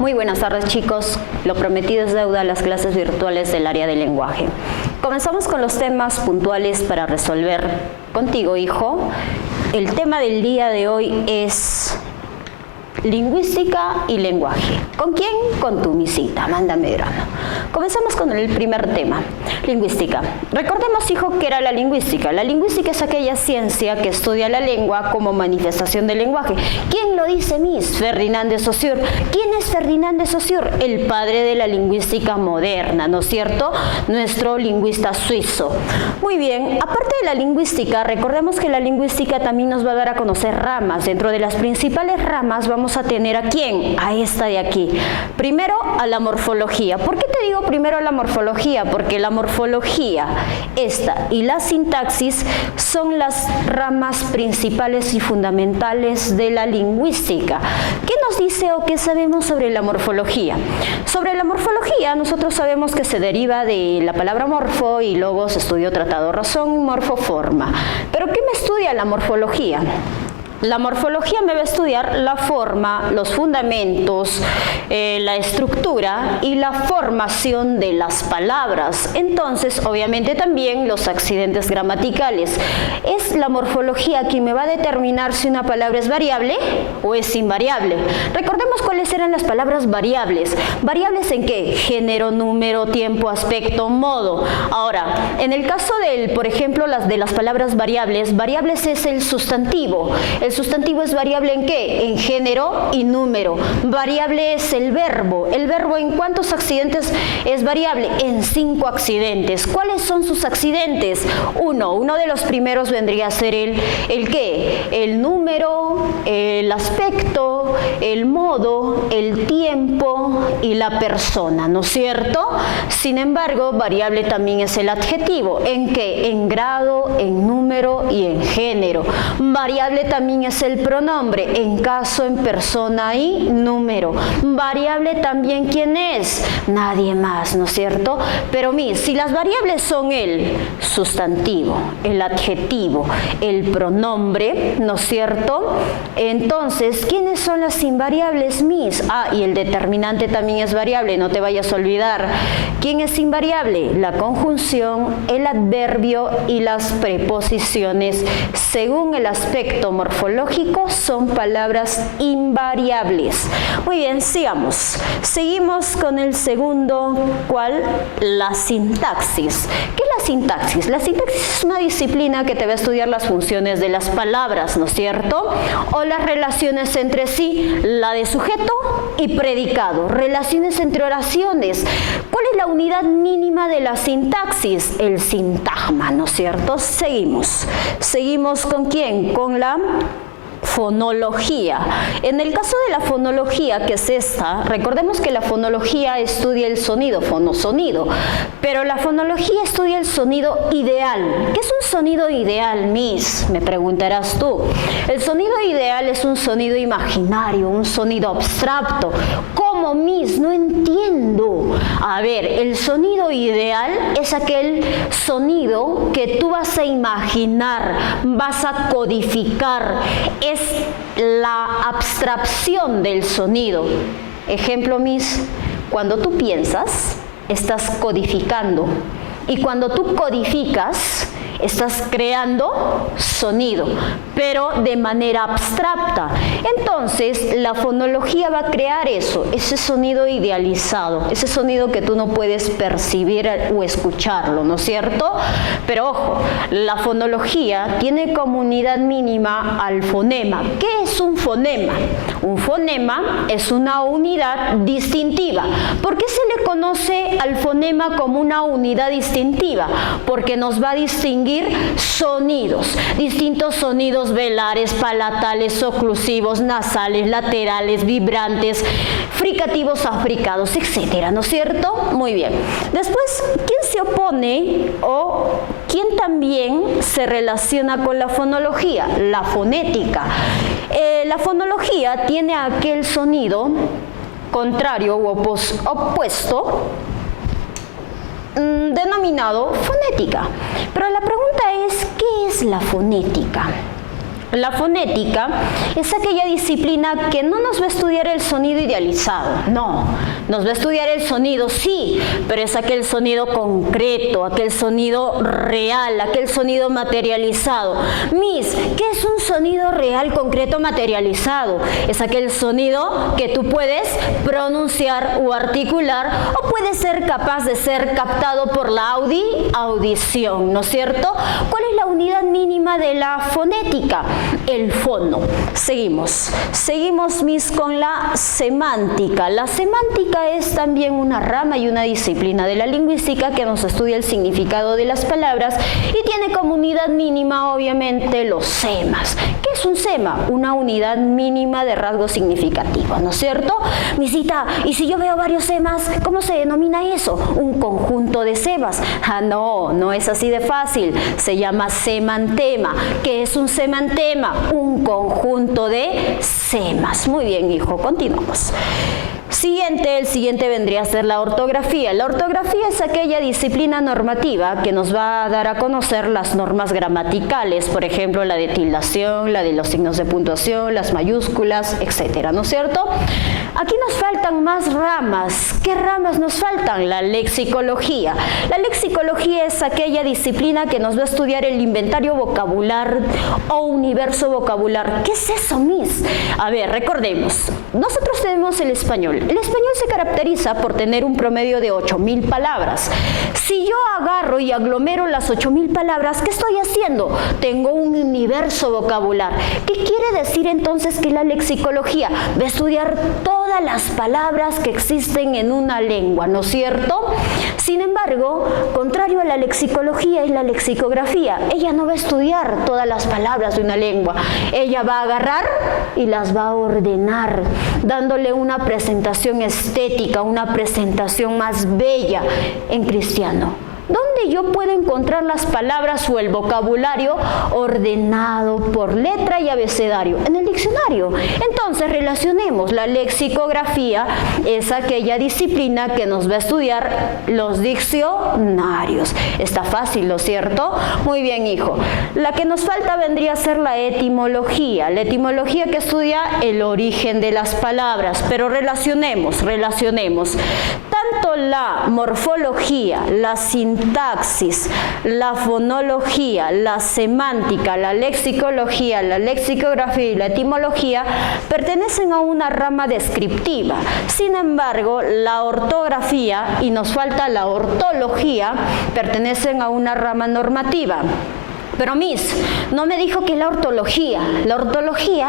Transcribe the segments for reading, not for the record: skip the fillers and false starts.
Muy buenas tardes, chicos. Lo prometido es deuda, las clases virtuales del área del lenguaje. Comenzamos con los temas puntuales para resolver contigo, hijo. El tema del día de hoy es lingüística y lenguaje. ¿Con quién? Con tu misita. Mándame grano. Comenzamos con el primer tema, lingüística. Recordemos, hijo, que era la lingüística. La lingüística es aquella ciencia que estudia la lengua como manifestación del lenguaje. ¿Quién lo dice, Miss? Ferdinand de Saussure. ¿Quién es Ferdinand de Saussure? El padre de la lingüística moderna, ¿no es cierto? Nuestro lingüista suizo. Muy bien, aparte de la lingüística, recordemos que la lingüística también nos va a dar a conocer ramas. Dentro de las principales ramas vamos a tener ¿a quién? A esta de aquí. Primero, a la morfología. ¿Por qué te digo primero a la morfología? Porque la morfología, esta y la sintaxis son las ramas principales y fundamentales de la lingüística. ¿Qué nos dice o qué sabemos sobre la morfología? Sobre la morfología, nosotros sabemos que se deriva de la palabra morfo y luego se estudió tratado razón, morfo, forma. ¿Pero qué me estudia la morfología? La morfología me va a estudiar la forma, los fundamentos, la estructura y la formación de las palabras. Entonces, obviamente también los accidentes gramaticales. Es la morfología quien me va a determinar si una palabra es variable o es invariable. Recordemos cuáles eran las palabras variables. ¿Variables en qué? Género, número, tiempo, aspecto, modo. Ahora, en el caso del, por ejemplo, de las palabras variables, variables es el sustantivo. ¿El sustantivo es variable en qué? En género y número. Variable es el verbo. ¿El verbo en cuántos accidentes es variable? En 5 accidentes. ¿Cuáles son sus accidentes? Uno de los primeros vendría a ser ¿el qué? El número, el aspecto, el modo, el tiempo y la persona, ¿no es cierto? Sin embargo, variable también es el adjetivo. ¿En qué? En grado, en número y en género. Variable también es el pronombre, en caso, en persona y número. Variable también, ¿quién es? Nadie más, ¿no es cierto? Pero si las variables son el sustantivo, el adjetivo, el pronombre, ¿no es cierto? Entonces, ¿quiénes son las invariables, Miss? Y el determinante también es variable, no te vayas a olvidar. ¿Quién es invariable? La conjunción, el adverbio y las preposiciones. Según el aspecto morfológico, son palabras invariables. Muy bien, sigamos. Seguimos con el segundo, ¿cuál? La sintaxis. ¿Qué es la sintaxis? La sintaxis es una disciplina que te va a estudiar las funciones de las palabras, ¿no es cierto? O las relaciones entre sí, la de sujeto y predicado. Relaciones entre oraciones. ¿Cuál es la unidad mínima de la sintaxis? El sintagma, ¿no es cierto? Seguimos. ¿Seguimos con quién? Con la fonología. En el caso de la fonología, que es esta, recordemos que la fonología estudia el sonido, fonosonido, pero la fonología estudia el sonido ideal. ¿Qué es un sonido ideal, Miss? Me preguntarás tú. El sonido ideal es un sonido imaginario, un sonido abstracto. ¿Cómo, Miss? No entiendo. A ver, el sonido ideal es aquel sonido que tú vas a imaginar, vas a codificar. Es la abstracción del sonido. Ejemplo, Miss, cuando tú piensas, estás codificando. Y cuando tú codificas, estás creando sonido, pero de manera abstracta. Entonces, la fonología va a crear eso, ese sonido idealizado, ese sonido que tú no puedes percibir o escucharlo, ¿no es cierto? Pero ojo, la fonología tiene como unidad mínima al fonema. ¿Qué es un fonema? Un fonema es una unidad distintiva. ¿Por qué se le conoce al fonema como una unidad distintiva? Porque nos va a distinguir sonidos, distintos sonidos velares, palatales, oclusivos, nasales, laterales, vibrantes, fricativos, africados, etcétera, ¿no es cierto? Muy bien. Después, ¿quién se opone o quién también se relaciona con la fonología? La fonética. La fonología tiene aquel sonido contrario u opuesto denominado fonética. Pero la pregunta es, ¿qué es la fonética? La fonética es aquella disciplina que no nos va a estudiar el sonido idealizado, no, nos va a estudiar el sonido, sí, pero es aquel sonido concreto, aquel sonido real, aquel sonido materializado. Miss, ¿qué es un sonido real, concreto, materializado? Es aquel sonido que tú puedes pronunciar o articular o puede ser capaz de ser captado por la audición, ¿no es cierto? ¿Cuál es la unidad mínima de la fonética? El fono. Seguimos, Miss, con la semántica. La semántica es también una rama y una disciplina de la lingüística que nos estudia el significado de las palabras y tiene como unidad mínima, obviamente, los semas. ¿Qué es un sema? Una unidad mínima de rasgo significativo, ¿no es cierto? Misita, ¿y si yo veo varios semas, cómo se denomina eso? Un conjunto de semas. Ah, no es así de fácil. Se llama semantema. ¿Qué es un semantema? Un conjunto de semas. Muy bien, hijo, continuamos. El siguiente vendría a ser la ortografía. La ortografía es aquella disciplina normativa que nos va a dar a conocer las normas gramaticales, por ejemplo, la de tildación, la de los signos de puntuación, las mayúsculas, etcétera, ¿no es cierto? Aquí nos faltan más ramas. ¿Qué ramas nos faltan? La lexicología. La lexicología es aquella disciplina que nos va a estudiar el inventario vocabular o universo vocabular. ¿Qué es eso, Miss? A ver, recordemos. Nosotros tenemos el español. El español se caracteriza por tener un promedio de 8.000 palabras. Si yo agarro y aglomero las 8.000 palabras, ¿qué estoy haciendo? Tengo un universo vocabular. ¿Qué quiere decir entonces que la lexicología va a estudiar todas las palabras que existen en una lengua, ¿no es cierto? Sin embargo, contrario a la lexicología es la lexicografía. Ella no va a estudiar todas las palabras de una lengua. Ella va a agarrar y las va a ordenar, dándole una presentación estética, una presentación más bella en cristiano. ¿Dónde yo puedo encontrar las palabras o el vocabulario ordenado por letra y abecedario? En el diccionario. Entonces relacionemos, la lexicografía es aquella disciplina que nos va a estudiar los diccionarios. Está fácil, ¿no es cierto? Muy bien, hijo. La que nos falta vendría a ser la etimología. La etimología que estudia el origen de las palabras, pero relacionemos. Tanto la morfología, la sintaxis, la fonología, la semántica, la lexicología, la lexicografía y la etimología pertenecen a una rama descriptiva. Sin embargo, la ortografía, y nos falta la ortología, pertenecen a una rama normativa. Pero Miss, no me dijo que la ortología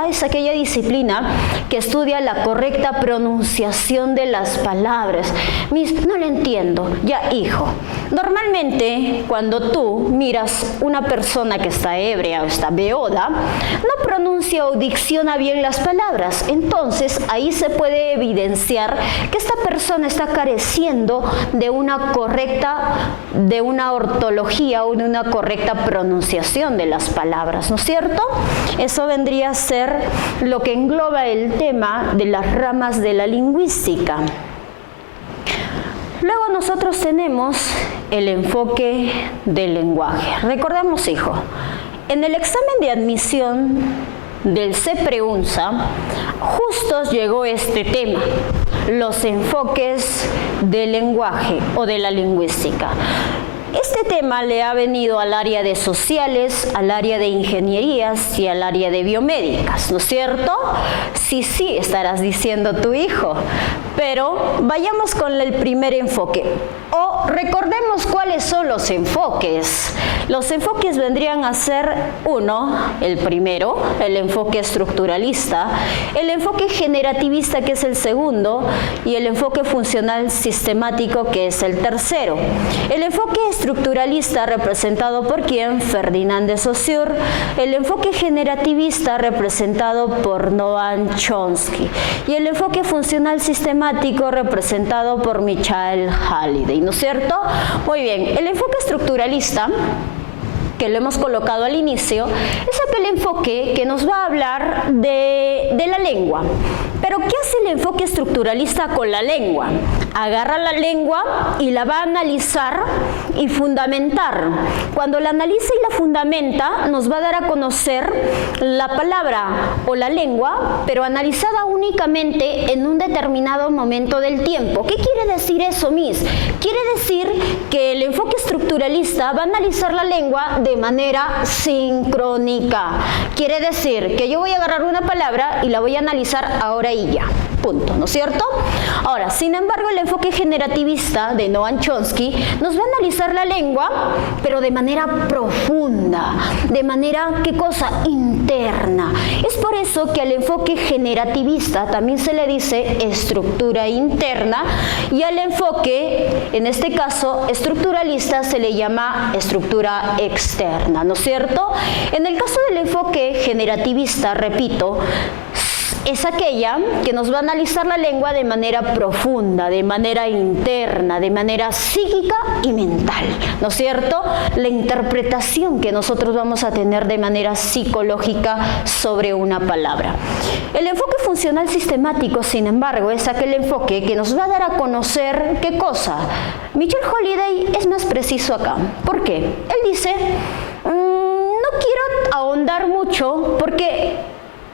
es aquella disciplina que estudia la correcta pronunciación de las palabras. Miss, no le entiendo. Ya, hijo, normalmente cuando tú miras una persona que está ebria o está beoda, no pronuncia o dicciona bien las palabras. Entonces, ahí se puede evidenciar que esta persona está careciendo de una ortología o de una correcta pronunciación de las palabras, ¿no es cierto? Eso vendría a ser lo que engloba el tema de las ramas de la lingüística. Luego nosotros tenemos el enfoque del lenguaje. Recordemos, hijo, en el examen de admisión del CEPREUNSA, justo llegó este tema, los enfoques del lenguaje o de la lingüística. Este tema le ha venido al área de sociales, al área de ingenierías y al área de biomédicas, ¿no es cierto? Sí, estarás diciendo tu hijo. Pero vayamos con el primer enfoque. O recordemos cuáles son los enfoques. Los enfoques vendrían a ser el primero, el enfoque estructuralista, el enfoque generativista, que es el segundo, y el enfoque funcional sistemático, que es el tercero. El enfoque estructuralista, representado por ¿quién? Ferdinand de Saussure. El enfoque generativista, representado por Noam Chomsky. Y el enfoque funcional sistemático, representado por Michael Halliday, ¿no es cierto? Muy bien, el enfoque estructuralista, que lo hemos colocado al inicio, es aquel enfoque que nos va a hablar de la lengua. Pero ¿qué hace el enfoque estructuralista con la lengua? Agarra la lengua y la va a analizar y fundamentar. Cuando la analiza y la fundamenta, nos va a dar a conocer la palabra o la lengua, pero analizada únicamente en un determinado momento del tiempo. ¿Qué quiere decir eso, Miss? Quiere decir que el enfoque estructuralista va a analizar la lengua de manera sincrónica. Quiere decir que yo voy a agarrar una palabra y la voy a analizar ahora y ya. Punto, ¿no es cierto? Ahora, sin embargo, el enfoque generativista de Noam Chomsky nos va a analizar la lengua, pero de manera profunda, de manera, ¿qué cosa? Interna. Es por eso que al enfoque generativista también se le dice estructura interna y al enfoque, en este caso, estructuralista se le llama estructura externa, ¿no es cierto? En el caso del enfoque generativista, repito, es aquella que nos va a analizar la lengua de manera profunda, de manera interna, de manera psíquica y mental, ¿no es cierto? La interpretación que nosotros vamos a tener de manera psicológica sobre una palabra. El enfoque funcional sistemático, sin embargo, es aquel enfoque que nos va a dar a conocer ¿qué cosa? Michel Holiday es más preciso acá. ¿Por qué? Él dice, no quiero ahondar mucho porque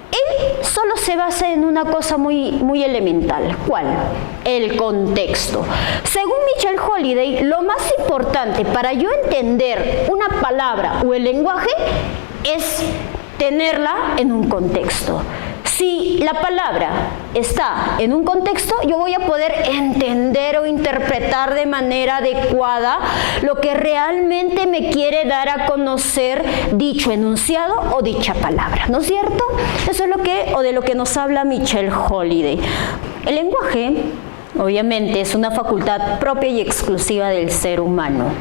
él solo se basa en una cosa muy elemental. ¿Cuál? El contexto. Según Michel Holiday, lo más importante para yo entender una palabra o el lenguaje es tenerla en un contexto. Si la palabra está en un contexto, yo voy a poder entender o interpretar de manera adecuada lo que realmente me quiere dar a conocer dicho enunciado o dicha palabra, ¿no es cierto? Eso es de lo que nos habla Michel Holiday. El lenguaje, obviamente, es una facultad propia y exclusiva del ser humano.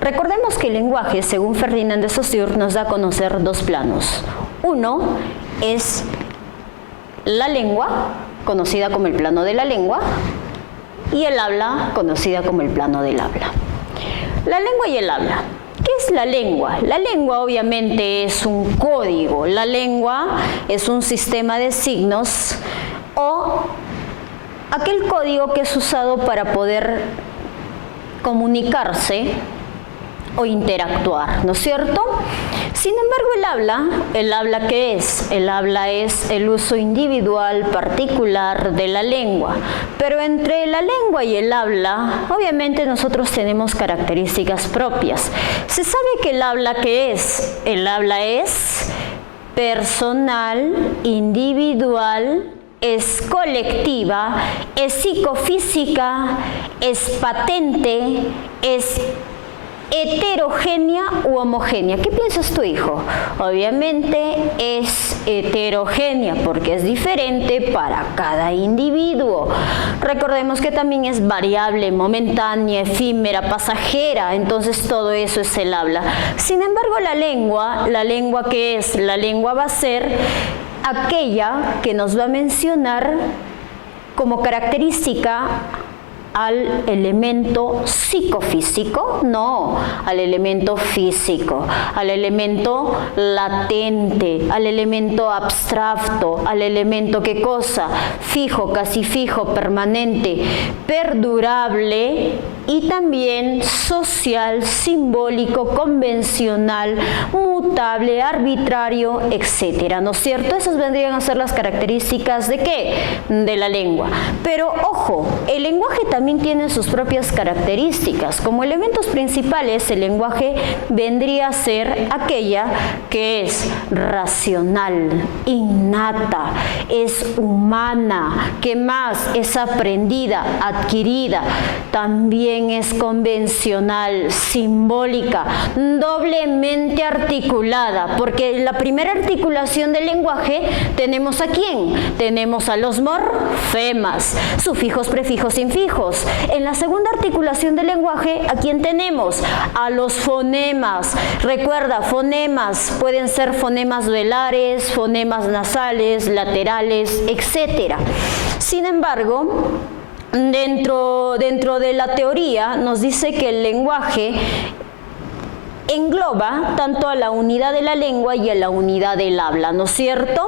Recordemos que el lenguaje, según Ferdinand de Saussure, nos da a conocer dos planos. Uno es la lengua, conocida como el plano de la lengua, y el habla, conocida como el plano del habla. La lengua y el habla. ¿Qué es la lengua? La lengua obviamente es un código, la lengua es un sistema de signos o aquel código que es usado para poder comunicarse o interactuar, ¿no es cierto? Sin embargo, ¿el habla qué es? El habla es el uso individual, particular de la lengua. Pero entre la lengua y el habla, obviamente nosotros tenemos características propias. Se sabe que el habla ¿qué es? El habla es personal, individual, es colectiva, es psicofísica, es patente, es heterogénea u homogénea. ¿Qué piensas tu hijo? Obviamente es heterogénea porque es diferente para cada individuo. Recordemos que también es variable, momentánea, efímera, pasajera, entonces todo eso es el habla. Sin embargo, la lengua ¿qué es? La lengua va a ser aquella que nos va a mencionar como característica al elemento psicofísico, no, al elemento físico, al elemento latente, al elemento abstracto, al elemento ¿qué cosa? Fijo, casi fijo, permanente, perdurable y también social, simbólico, convencional, mutable, arbitrario, etcétera, ¿no es cierto? Esas vendrían a ser las características ¿de qué? De la lengua. Pero ojo, el lenguaje también tiene sus propias características. Como elementos principales, el lenguaje vendría a ser aquella que es racional, innata, es humana, que más es aprendida, adquirida, también es convencional, simbólica, doblemente articulada, porque en la primera articulación del lenguaje tenemos ¿a quién? Tenemos a los morfemas, sufijos, prefijos, infijos. En la segunda articulación del lenguaje, ¿a quién tenemos? A los fonemas. Recuerda, fonemas pueden ser fonemas velares, fonemas nasales, laterales, etc. Sin embargo, dentro de la teoría nos dice que el lenguaje engloba tanto a la unidad de la lengua y a la unidad del habla, ¿no es cierto?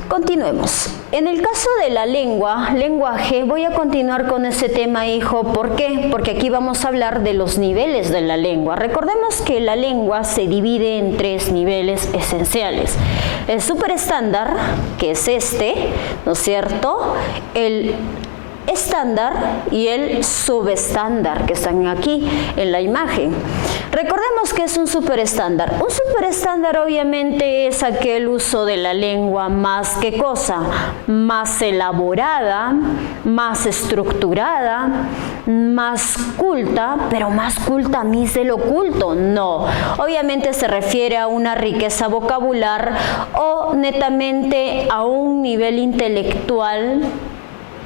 Continuemos. En el caso de la lengua, lenguaje, voy a continuar con ese tema, hijo. ¿Por qué? Porque aquí vamos a hablar de los niveles de la lengua. Recordemos que la lengua se divide en 3 niveles esenciales. El superestándar, que es este, ¿no es cierto? El estándar y el subestándar, que están aquí en la imagen. Recordemos que es un superestándar. Un superestándar obviamente es aquel uso de la lengua más, ¿qué cosa? Más elaborada, más estructurada, más culta, pero más culta, mis del oculto. No, obviamente se refiere a una riqueza vocabular o netamente a un nivel intelectual,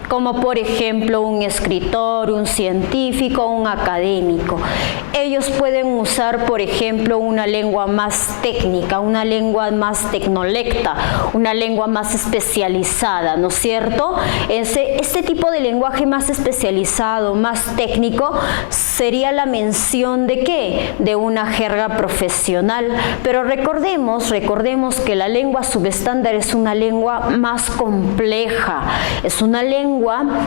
como por ejemplo un escritor, un científico, un académico. Ellos pueden usar, por ejemplo, una lengua más técnica, una lengua más tecnolecta, una lengua más especializada, ¿no es cierto? Este tipo de lenguaje más especializado, más técnico, sería la mención ¿de qué? De una jerga profesional. Pero recordemos que la lengua subestándar es una lengua más compleja, es una lengua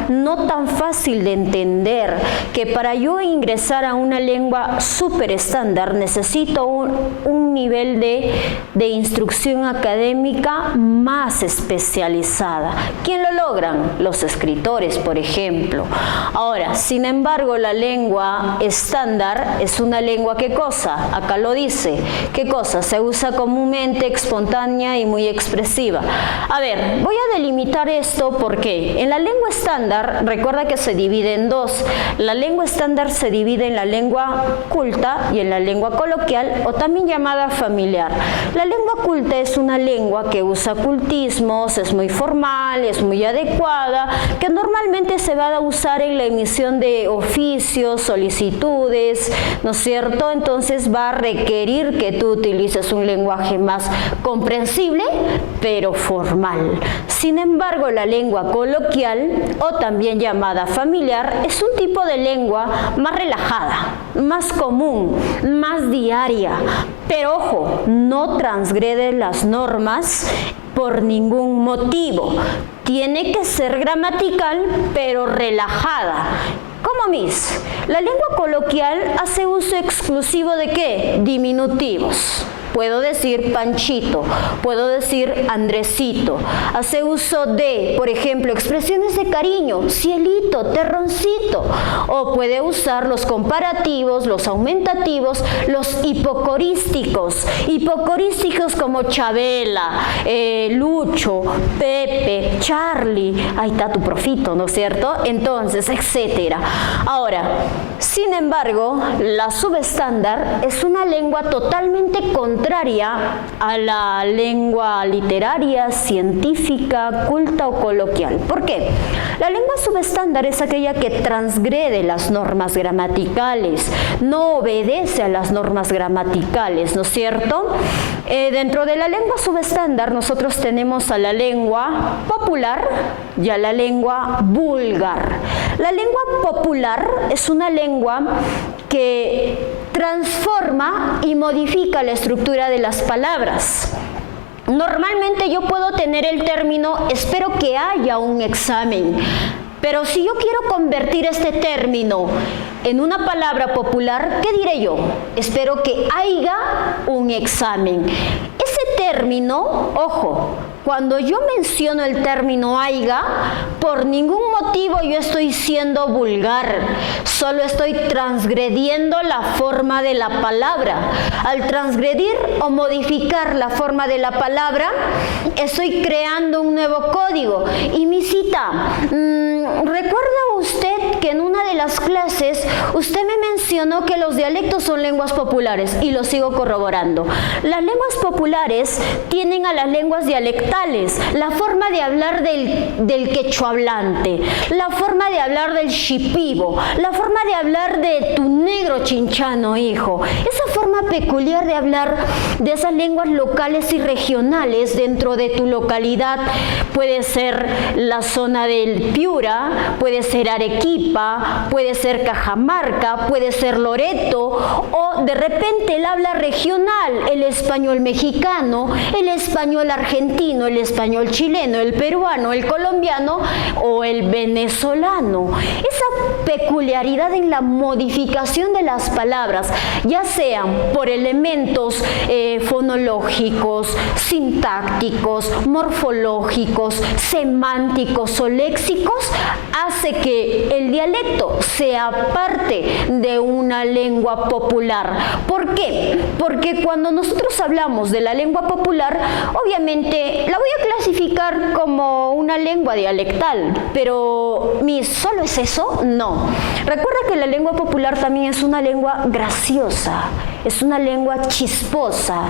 no tan fácil de entender, que para yo ingresar a una lengua superestándar necesito un nivel de instrucción académica más especializada. ¿Quién lo logran? Los escritores, por ejemplo. Ahora, sin embargo, la lengua estándar es una lengua, ¿qué cosa? Acá lo dice. ¿Qué cosa? Se usa comúnmente, espontánea y muy expresiva. A ver, voy a delimitar esto porque en la lengua estándar, recuerda que se divide en 2. La lengua estándar se divide en la lengua culta y en la lengua coloquial, o también llamada familiar. La lengua culta es una lengua que usa cultismos, es muy formal, es muy adecuada, que normalmente se va a usar en la emisión de oficios, solicitudes, ¿no es cierto? Entonces va a requerir que tú utilices un lenguaje más comprensible, pero formal. Sin embargo, la lengua coloquial, o también llamada familiar, es un tipo de lengua más relajada, más común, más diaria, pero ojo, no transgrede las normas por ningún motivo. Tiene que ser gramatical, pero relajada. ¿Cómo, Miss? La lengua coloquial hace uso exclusivo ¿de qué? Diminutivos. Puedo decir Panchito, puedo decir Andresito. Hace uso de, por ejemplo, expresiones de cariño, cielito, terroncito. O puede usar los comparativos, los aumentativos, los hipocorísticos. Hipocorísticos como Chabela, Lucho, Pepe, Charlie. Ahí está tu profito, ¿no es cierto? Entonces, etcétera. Ahora, sin embargo, la subestándar es una lengua totalmente contraria a la lengua literaria, científica, culta o coloquial. ¿Por qué? La lengua subestándar es aquella que transgrede las normas gramaticales, no obedece a las normas gramaticales, ¿no es cierto? Dentro de la lengua subestándar nosotros tenemos a la lengua popular y a la lengua vulgar. La lengua popular es una lengua que transforma y modifica la estructura de las palabras. Normalmente yo puedo tener el término, espero que haya un examen, pero si yo quiero convertir este término en una palabra popular, ¿qué diré yo? Espero que haya un examen. Ese término, ojo, cuando yo menciono el término haiga, por ningún motivo yo estoy siendo vulgar, solo estoy transgrediendo la forma de la palabra. Al transgredir o modificar la forma de la palabra, estoy creando un nuevo código. Y mi cita, ¿recuerda usted que en una de las clases usted me mencionó que los dialectos son lenguas populares? Y lo sigo corroborando. Las lenguas populares tienen a las lenguas dialectales, la forma de hablar del quechua hablante, la forma de hablar del shipibo, la forma de hablar de tu negro chinchano, hijo. Esa forma peculiar de hablar de esas lenguas locales y regionales dentro de tu localidad puede ser la zona del Piura, puede ser Arequipa, puede ser Cajamarca, puede ser ser Loreto, o de repente él habla regional, el español mexicano, el español argentino, el español chileno, el peruano, el colombiano o el venezolano. Esa peculiaridad en la modificación de las palabras, ya sean por elementos fonológicos, sintácticos, morfológicos, semánticos o léxicos, hace que el dialecto sea parte de una lengua popular. ¿Por qué? Porque cuando nosotros hablamos de la lengua popular, obviamente la voy a clasificar como una lengua dialectal, pero ¿solo es eso? No. Recuerda que la lengua popular también es una lengua graciosa, es una lengua chisposa.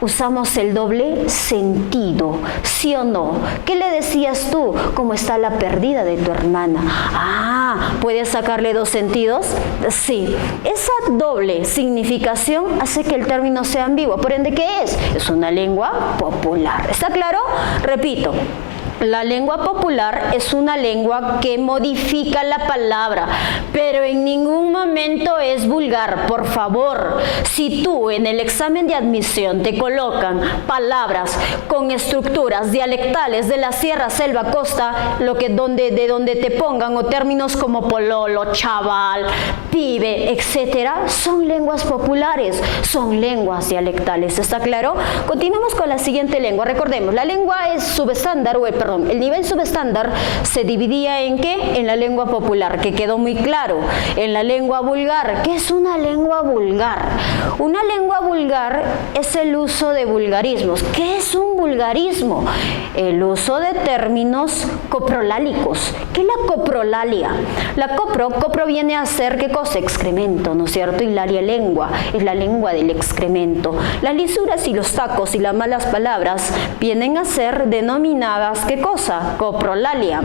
Usamos el doble sentido, ¿sí o no? ¿Qué le decías tú? ¿Cómo está la perdida de tu hermana? Ah, ¿puedes sacarle dos sentidos? Sí. Esa doble significación hace que el término sea ambiguo. Por ende, ¿qué es? Es una lengua popular. ¿Está claro? Repito. La lengua popular es una lengua que modifica la palabra, pero en ningún momento es vulgar. Por favor, si tú en el examen de admisión te colocan palabras con estructuras dialectales de la sierra, selva, costa, de donde te pongan, o términos como pololo, chaval, pibe, etcétera, son lenguas populares, son lenguas dialectales. ¿Está claro? Continuemos con la siguiente lengua. Recordemos, la lengua es subestándar, el nivel subestándar se dividía ¿en qué? En la lengua popular, que quedó muy claro. En la lengua vulgar. ¿Qué es una lengua vulgar? Una lengua vulgar es el uso de vulgarismos. ¿Qué es un vulgarismo? El uso de términos coprolálicos. ¿Qué es la coprolalia? La copro viene a ser, ¿qué cosa? Excremento, ¿no es cierto? Y lalia, lengua, es la lengua del excremento. Las lisuras y los tacos y las malas palabras vienen a ser denominadas, ¿qué cosa? Coprolalia.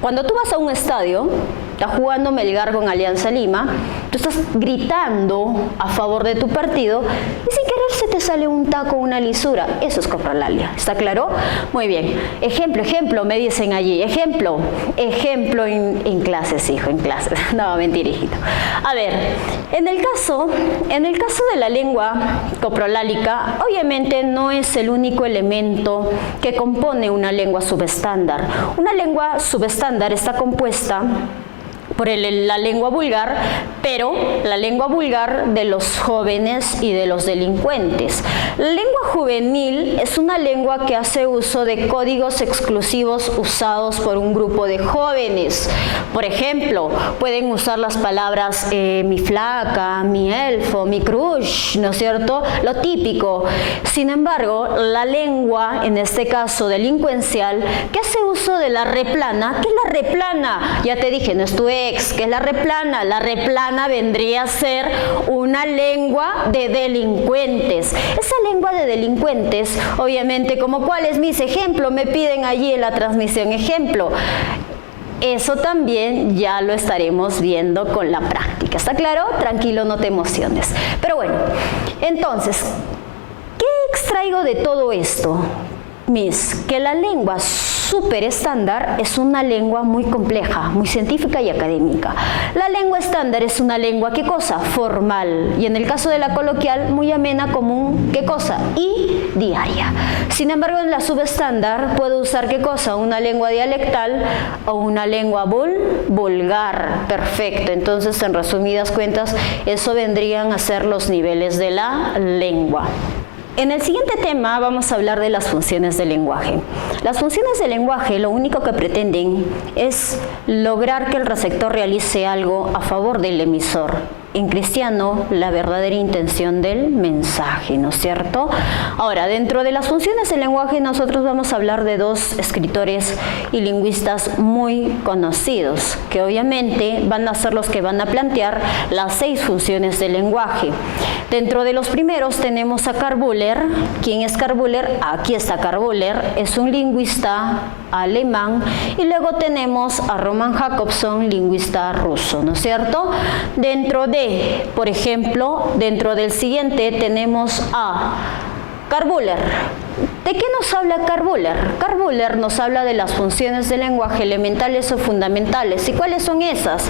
Cuando tú vas a un estadio, está jugando Melgar con Alianza Lima, tú estás gritando a favor de tu partido y sin querer se te sale un taco, una lisura. Eso es coprolalia. ¿Está claro? Muy bien. Ejemplo, me dicen allí. Ejemplo en clases, hijo, en clases. No, mentira, hijito. A ver, en el caso de la lengua coprolálica, obviamente no es el único elemento que compone una lengua subestándar. Una lengua subestándar está compuesta por la lengua vulgar, pero la lengua vulgar de los jóvenes y de los delincuentes. La lengua juvenil es una lengua que hace uso de códigos exclusivos usados por un grupo de jóvenes. Por ejemplo, pueden usar las palabras mi flaca, mi elfo, mi crush, ¿no es cierto? Lo típico. Sin embargo, la lengua, en este caso delincuencial, que hace uso de la replana. ¿Qué es la replana? Ya te dije, no es tu ex. ¿Qué es la replana? La replana vendría a ser una lengua de delincuentes. Esa lengua de delincuentes, obviamente, como cuál es mis ejemplos, me piden allí en la transmisión ejemplo. Eso también ya lo estaremos viendo con la práctica. ¿Está claro? Tranquilo, no te emociones. Pero bueno, entonces, ¿qué extraigo de todo esto? Que la lengua superestándar es una lengua muy compleja, muy científica y académica. La lengua estándar es una lengua, ¿qué cosa? Formal. Y en el caso de la coloquial, muy amena, común, ¿qué cosa? Y diaria. Sin embargo, en la subestándar puedo usar, ¿qué cosa? Una lengua dialectal o una lengua vulgar. Perfecto. Entonces, en resumidas cuentas, eso vendrían a ser los niveles de la lengua. En el siguiente tema vamos a hablar de las funciones del lenguaje. Las funciones del lenguaje lo único que pretenden es lograr que el receptor realice algo a favor del emisor. En cristiano, la verdadera intención del mensaje, ¿no es cierto? Ahora, dentro de las funciones del lenguaje, nosotros vamos a hablar de dos escritores y lingüistas muy conocidos, que obviamente van a ser los que van a plantear las 6 funciones del lenguaje. Dentro de los primeros tenemos a Karl Bühler. ¿Quién es Karl Bühler? Aquí está Karl Bühler, es un lingüista alemán, y luego tenemos a Roman Jakobson, lingüista ruso, ¿no es cierto? Por ejemplo, dentro del siguiente tenemos a Karl Bühler. ¿De qué nos habla Karl Buller? Karl Buller nos habla de las funciones del lenguaje elementales o fundamentales. ¿Y cuáles son esas?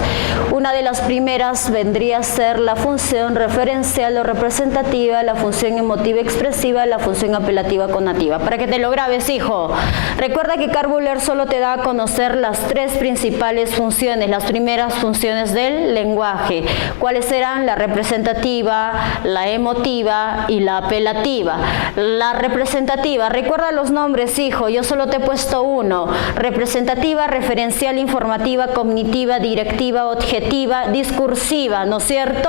Una de las primeras vendría a ser la función referencial o representativa, la función emotiva expresiva, la función apelativa conativa. Para que te lo grabes, hijo. Recuerda que Karl Buller solo te da a conocer las tres principales funciones, las primeras funciones del lenguaje. ¿Cuáles serán? La representativa, la emotiva y la apelativa. La representativa, recuerda los nombres, hijo, yo solo te he puesto uno. Representativa, referencial, informativa, cognitiva, directiva, objetiva, discursiva, ¿no es cierto?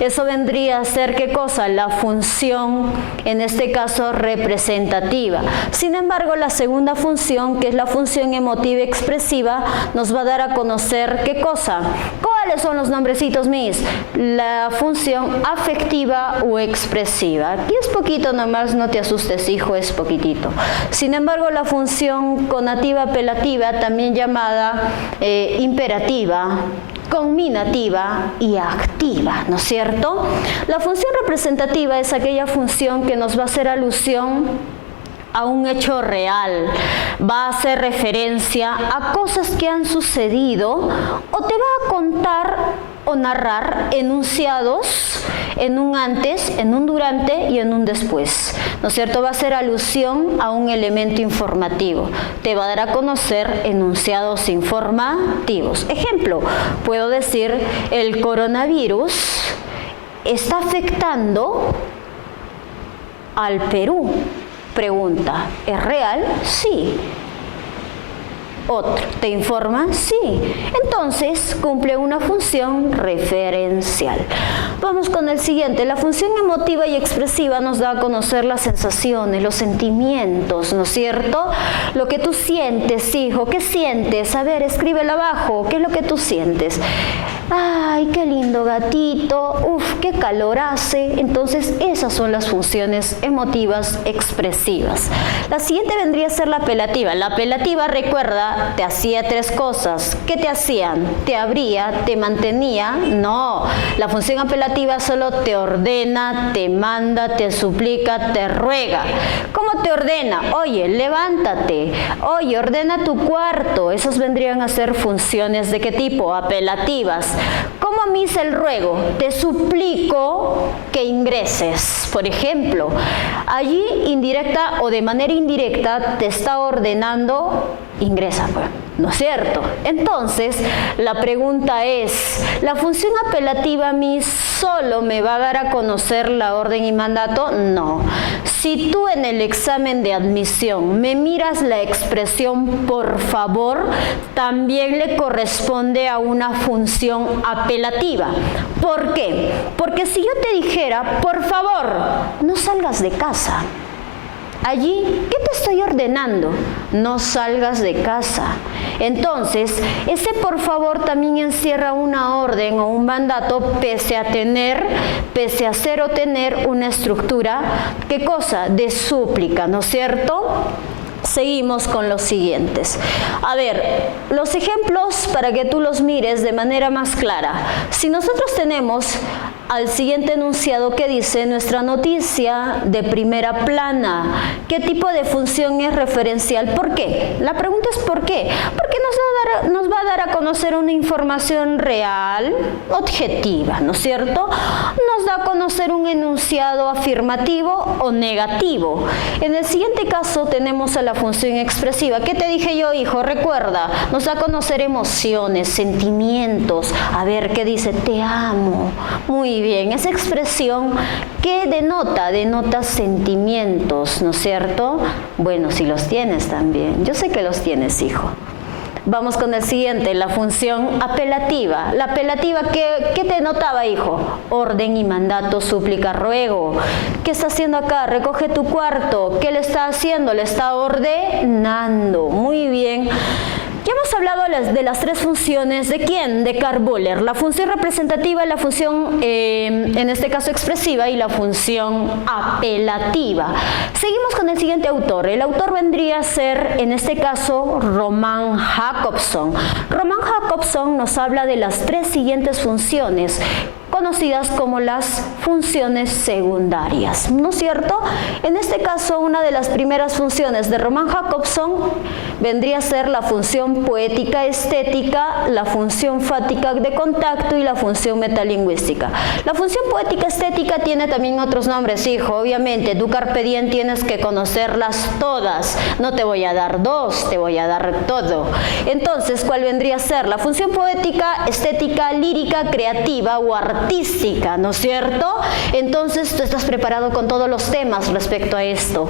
Eso vendría a ser, ¿qué cosa? La función, en este caso, representativa. Sin embargo, la segunda función, que es la función emotiva expresiva, nos va a dar a conocer, ¿qué cosa? ¿Cuáles son los nombrecitos, mis? La función afectiva o expresiva. Aquí es poquito nomás, no te asustes, hijo, es poquitito. Sin embargo, la función conativa apelativa, también llamada imperativa, conminativa y activa, ¿no es cierto? La función representativa es aquella función que nos va a hacer alusión a un hecho real, va a hacer referencia a cosas que han sucedido o te va a contar o narrar enunciados en un antes, en un durante y en un después, ¿no es cierto? Va a hacer alusión a un elemento informativo, te va a dar a conocer enunciados informativos. Ejemplo, puedo decir, el coronavirus está afectando al Perú. Pregunta, ¿es real? Sí. Otro, ¿te informa? Sí. Entonces, cumple una función referencial. Vamos con el siguiente. La función emotiva y expresiva nos da a conocer las sensaciones, los sentimientos, ¿no es cierto? Lo que tú sientes, hijo. ¿Qué sientes? A ver, escríbelo abajo. ¿Qué es lo que tú sientes? ¡Ay, qué lindo gatito! ¡Uf, qué calor hace! Entonces, esas son las funciones emotivas expresivas. La siguiente vendría a ser la apelativa. La apelativa, recuerda, te hacía tres cosas. ¿Qué te hacían? ¿Te abría? ¿Te mantenía? No. La función apelativa solo te ordena, te manda, te suplica, te ruega. ¿Cómo te ordena? Oye, levántate. Oye, ordena tu cuarto. Esas vendrían a ser funciones ¿de qué tipo? Apelativas. ¿Cómo misa el ruego? Te suplico que ingreses. Por ejemplo, allí indirecta o de manera indirecta te está ordenando ingresa, pues, ¿no es cierto? Entonces, la pregunta es, ¿la función apelativa a mí solo me va a dar a conocer la orden y mandato? No. Si tú en el examen de admisión me miras la expresión por favor, también le corresponde a una función apelativa. ¿Por qué? Porque si yo te dijera, por favor, no salgas de casa. Allí, ¿qué te estoy ordenando? No salgas de casa. Entonces, ese por favor también encierra una orden o un mandato pese a ser o tener una estructura, ¿qué cosa? De súplica, ¿no es cierto? Seguimos con los siguientes. A ver, los ejemplos para que tú los mires de manera más clara. Si nosotros tenemos al siguiente enunciado que dice nuestra noticia de primera plana, ¿qué tipo de función es referencial? ¿Por qué? La pregunta es ¿por qué? Porque nos va a dar a conocer una información real, objetiva, ¿no es cierto? Nos da a conocer un enunciado afirmativo o negativo. En el siguiente caso tenemos a la función expresiva. ¿Qué te dije yo, hijo? Recuerda, nos da a conocer emociones, sentimientos. A ver, ¿qué dice? Te amo. Muy bien, esa expresión, ¿qué denota? Denota sentimientos, ¿no es cierto? Bueno, si los tienes también. Yo sé que los tienes, hijo. Vamos con el siguiente, la función apelativa. La apelativa, ¿qué te notaba, hijo? Orden y mandato, súplica, ruego. ¿Qué está haciendo acá? Recoge tu cuarto. ¿Qué le está haciendo? Le está ordenando. Muy bien. Ya hemos hablado de las tres funciones. ¿De quién? De Karl Buller. La función representativa, la función, en este caso expresiva, y la función apelativa. Seguimos con el siguiente autor. El autor vendría a ser, en este caso, Roman Jakobson. Roman Jakobson nos habla de las tres siguientes funciones. conocidas como las funciones secundarias, ¿no es cierto? En este caso, una de las primeras funciones de Roman Jakobson vendría a ser la función poética estética, la función fática de contacto y la función metalingüística. La función poética estética tiene también otros nombres, hijo, obviamente, tú carpe diem tienes que conocerlas todas, no te voy a dar dos, te voy a dar todo. Entonces, ¿cuál vendría a ser? La función poética, estética, lírica, creativa o artística, ¿no es cierto? Entonces, tú estás preparado con todos los temas respecto a esto.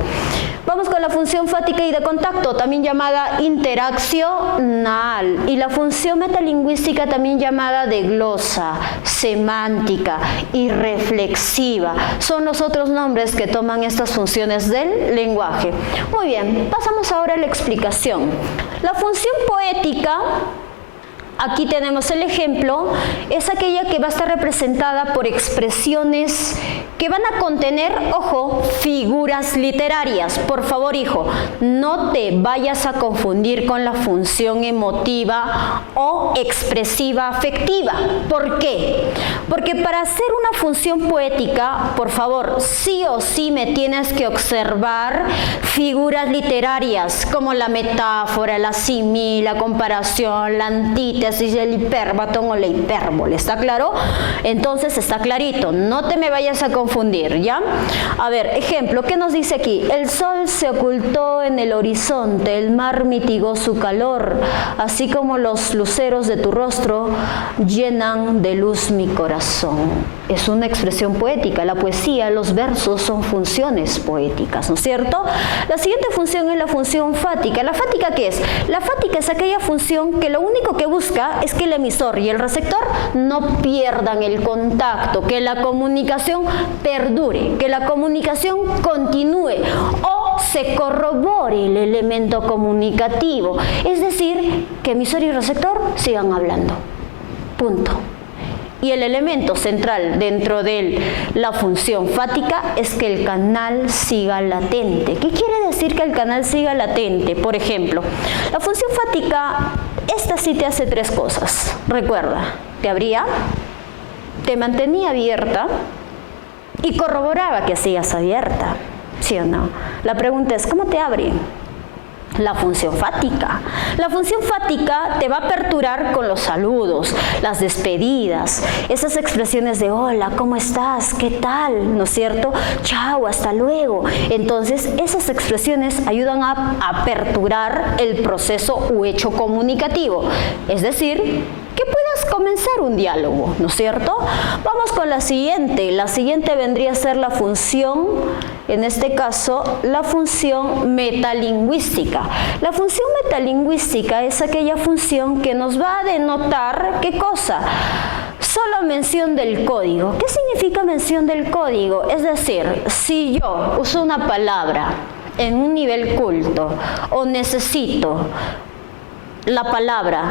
Vamos con la función fática y de contacto, también llamada interaccional, y la función metalingüística, también llamada de glosa, semántica y reflexiva. Son los otros nombres que toman estas funciones del lenguaje. Muy bien, pasamos ahora a la explicación. La función poética, aquí tenemos el ejemplo, es aquella que va a estar representada por expresiones que van a contener, ojo, figuras literarias. Por favor, hijo, no te vayas a confundir con la función emotiva o expresiva afectiva. ¿Por qué? Porque para hacer una función poética, por favor, sí o sí me tienes que observar figuras literarias como la metáfora, la símil, la comparación, la antítesis, el hiperbatón o la hipérbole. ¿Está claro? Entonces está clarito, no te me vayas a confundir, ¿ya? A ver, ejemplo, ¿qué nos dice aquí? El sol se ocultó en el horizonte, el mar mitigó su calor, así como los luceros de tu rostro llenan de luz mi corazón. Es una expresión poética. La poesía, los versos son funciones poéticas, ¿no es cierto? La siguiente función es la función fática. ¿La fática qué es? La fática es aquella función que lo único que busca es que el emisor y el receptor no pierdan el contacto, que la comunicación perdure, que la comunicación continúe o se corrobore el elemento comunicativo. Es decir, que emisor y receptor sigan hablando. Punto. Y el elemento central dentro de la función fática es que el canal siga latente. ¿Qué quiere decir que el canal siga latente? Por ejemplo, la función fática, esta sí te hace tres cosas. Recuerda, te abría, te mantenía abierta y corroboraba que sigas abierta. ¿Sí o no? La pregunta es, ¿cómo te abre? La función fática. La función fática te va a aperturar con los saludos, las despedidas, esas expresiones de hola, ¿cómo estás? ¿Qué tal? ¿No es cierto? Chao, hasta luego. Entonces, esas expresiones ayudan a aperturar el proceso o hecho comunicativo. Es decir, que puedas comenzar un diálogo, ¿no es cierto? Vamos con la siguiente. La siguiente vendría a ser la función, en este caso, la función metalingüística. La función metalingüística es aquella función que nos va a denotar, ¿qué cosa? Solo mención del código. ¿Qué significa mención del código? Es decir, si yo uso una palabra en un nivel culto o necesito la palabra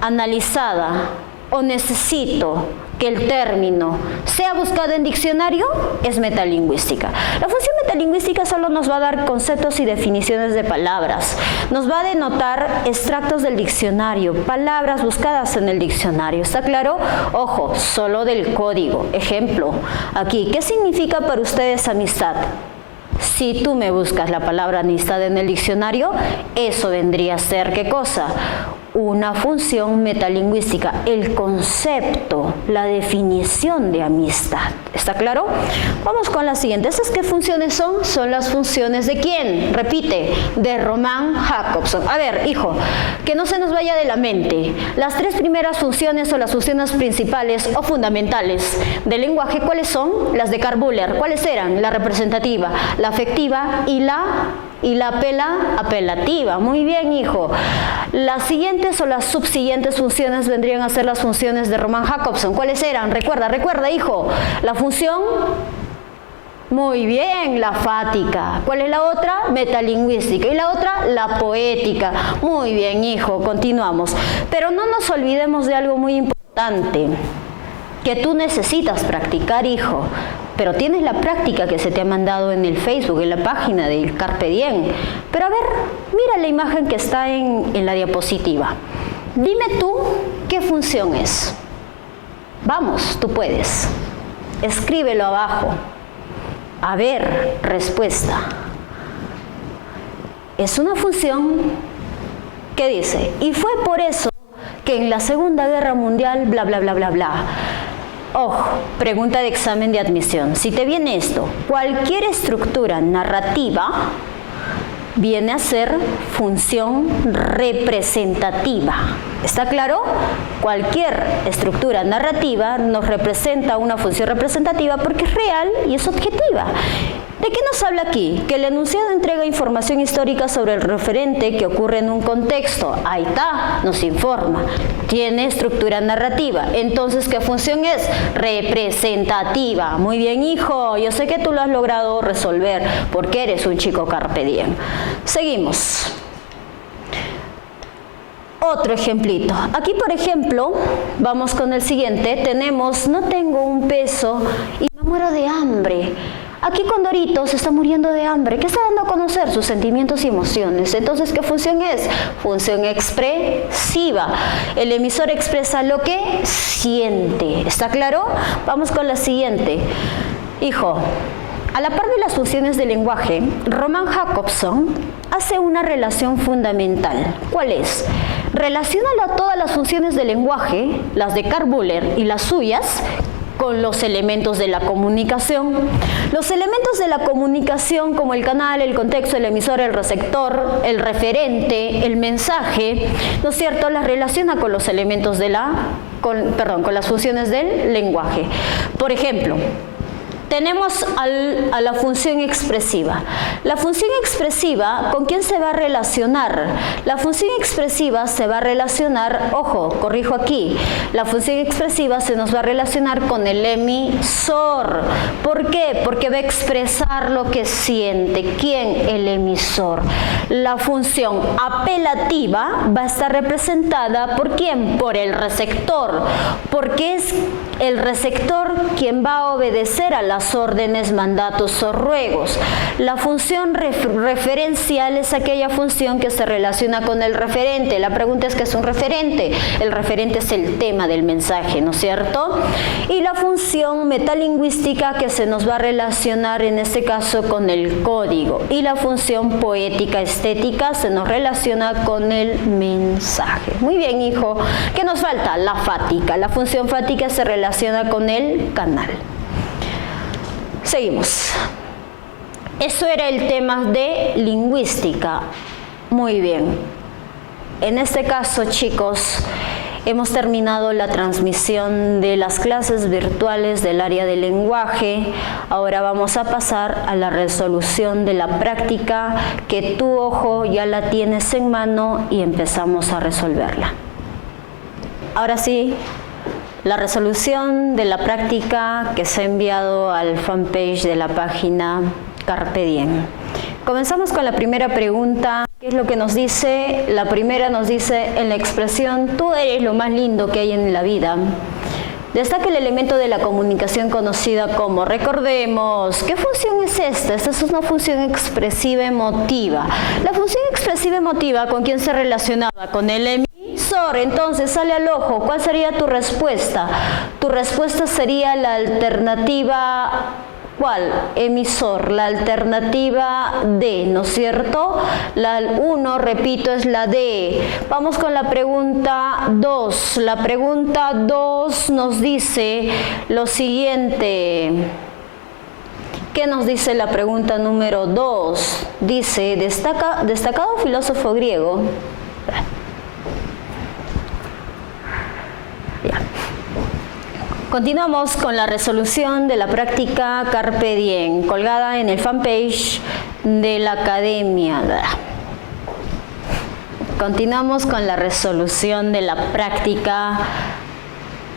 analizada o necesito que el término sea buscado en diccionario, es metalingüística. La función metalingüística solo nos va a dar conceptos y definiciones de palabras. Nos va a denotar extractos del diccionario, palabras buscadas en el diccionario. ¿Está claro? Ojo, solo del código. Ejemplo, aquí, ¿qué significa para ustedes amistad? Si tú me buscas la palabra amistad en el diccionario, eso vendría a ser, ¿qué cosa? Una función metalingüística, el concepto, la definición de amistad. ¿Está claro? Vamos con la siguiente. ¿Esas qué funciones son? Son las funciones ¿de quién? Repite, de Roman Jakobson. A ver, hijo, que no se nos vaya de la mente. Las tres primeras funciones o las funciones principales o fundamentales del lenguaje, ¿cuáles son? Las de Karl Buller. ¿Cuáles eran? La representativa, la afectiva y la apelativa. Muy bien, hijo. Las siguientes o las subsiguientes funciones vendrían a ser las funciones de Roman Jakobson. ¿Cuáles eran? Recuerda, hijo. La función, muy bien, la fática. ¿Cuál es la otra? Metalingüística. Y la otra, la poética. Muy bien, hijo. Continuamos. Pero no nos olvidemos de algo muy importante que tú necesitas practicar, hijo. Pero tienes la práctica que se te ha mandado en el Facebook, en la página del Carpe Diem. Pero a ver, mira la imagen que está en la diapositiva. Dime tú, ¿qué función es? Vamos, tú puedes. Escríbelo abajo. A ver, respuesta. Es una función que dice, y fue por eso que en la Segunda Guerra Mundial, bla, bla, bla, bla, bla. Ojo, pregunta de examen de admisión. Si te viene esto, cualquier estructura narrativa viene a ser función representativa. ¿Está claro? Cualquier estructura narrativa nos representa una función representativa porque es real y es objetiva. ¿De qué nos habla aquí? Que el enunciado entrega información histórica sobre el referente que ocurre en un contexto. Ahí está, nos informa. Tiene estructura narrativa. Entonces, ¿qué función es? Representativa. Muy bien, hijo. Yo sé que tú lo has logrado resolver porque eres un chico carpe diem. Seguimos. Otro ejemplito. Aquí, por ejemplo, vamos con el siguiente. Tenemos, no tengo un peso y me muero de hambre. Aquí Condorito se está muriendo de hambre. ¿Qué está dando a conocer? Sus sentimientos y emociones. Entonces, ¿qué función es? Función expresiva. El emisor expresa lo que siente. ¿Está claro? Vamos con la siguiente. Hijo, a la par de las funciones del lenguaje, Roman Jakobson hace una relación fundamental. ¿Cuál es? Relaciónalo a todas las funciones del lenguaje, las de Karl Buller y las suyas, con los elementos de la comunicación. Los elementos de la comunicación como el canal, el contexto, el emisor, el receptor, el referente, el mensaje, ¿no es cierto? Las relaciona con los elementos de con las funciones del lenguaje. Por ejemplo, tenemos a la función expresiva. La función expresiva, ¿con quién se va a relacionar? La función expresiva se va a relacionar, ojo, corrijo aquí, la función expresiva se nos va a relacionar con el emisor. ¿Por qué? Porque va a expresar lo que siente. ¿Quién? El emisor. La función apelativa va a estar representada ¿por quién? Por el receptor, porque es el receptor quien va a obedecer a las órdenes, mandatos o ruegos. La función referencial es aquella función que se relaciona con el referente. La pregunta es, ¿qué es un referente? El referente es el tema del mensaje, ¿no es cierto? Y la función metalingüística que se nos va a relacionar en este caso con el código. Y la función poética estética se nos relaciona con el mensaje. Muy bien, hijo. ¿Qué nos falta? La fática. La función fática se relaciona con el canal. Seguimos. Eso era el tema de lingüística. Muy bien. En este caso, chicos, hemos terminado la transmisión de las clases virtuales del área del lenguaje. Ahora vamos a pasar a la resolución de la práctica que tu ojo ya la tienes en mano y empezamos a resolverla. Ahora sí, la resolución de la práctica que se ha enviado al fanpage de la página Carpe Diem. Comenzamos con la primera pregunta. ¿Qué es lo que nos dice? La primera nos dice, en la expresión, tú eres lo más lindo que hay en la vida, destaca el elemento de la comunicación conocida como, recordemos, ¿qué función es esta? Esta es una función expresiva emotiva. La función expresiva emotiva, ¿con quién se relacionaba? Con el emisor. Entonces, sale al ojo. ¿Cuál sería tu respuesta? Tu respuesta sería la alternativa, ¿cuál? Emisor, la alternativa D, ¿no es cierto? La 1, repito, es la D. Vamos con la pregunta 2. La pregunta 2 nos dice lo siguiente. ¿Qué nos dice la pregunta número 2? Dice, destacado filósofo griego. Ya. Continuamos con la resolución de la práctica Carpe Diem, colgada en el fanpage de la academia. Continuamos con la resolución de la práctica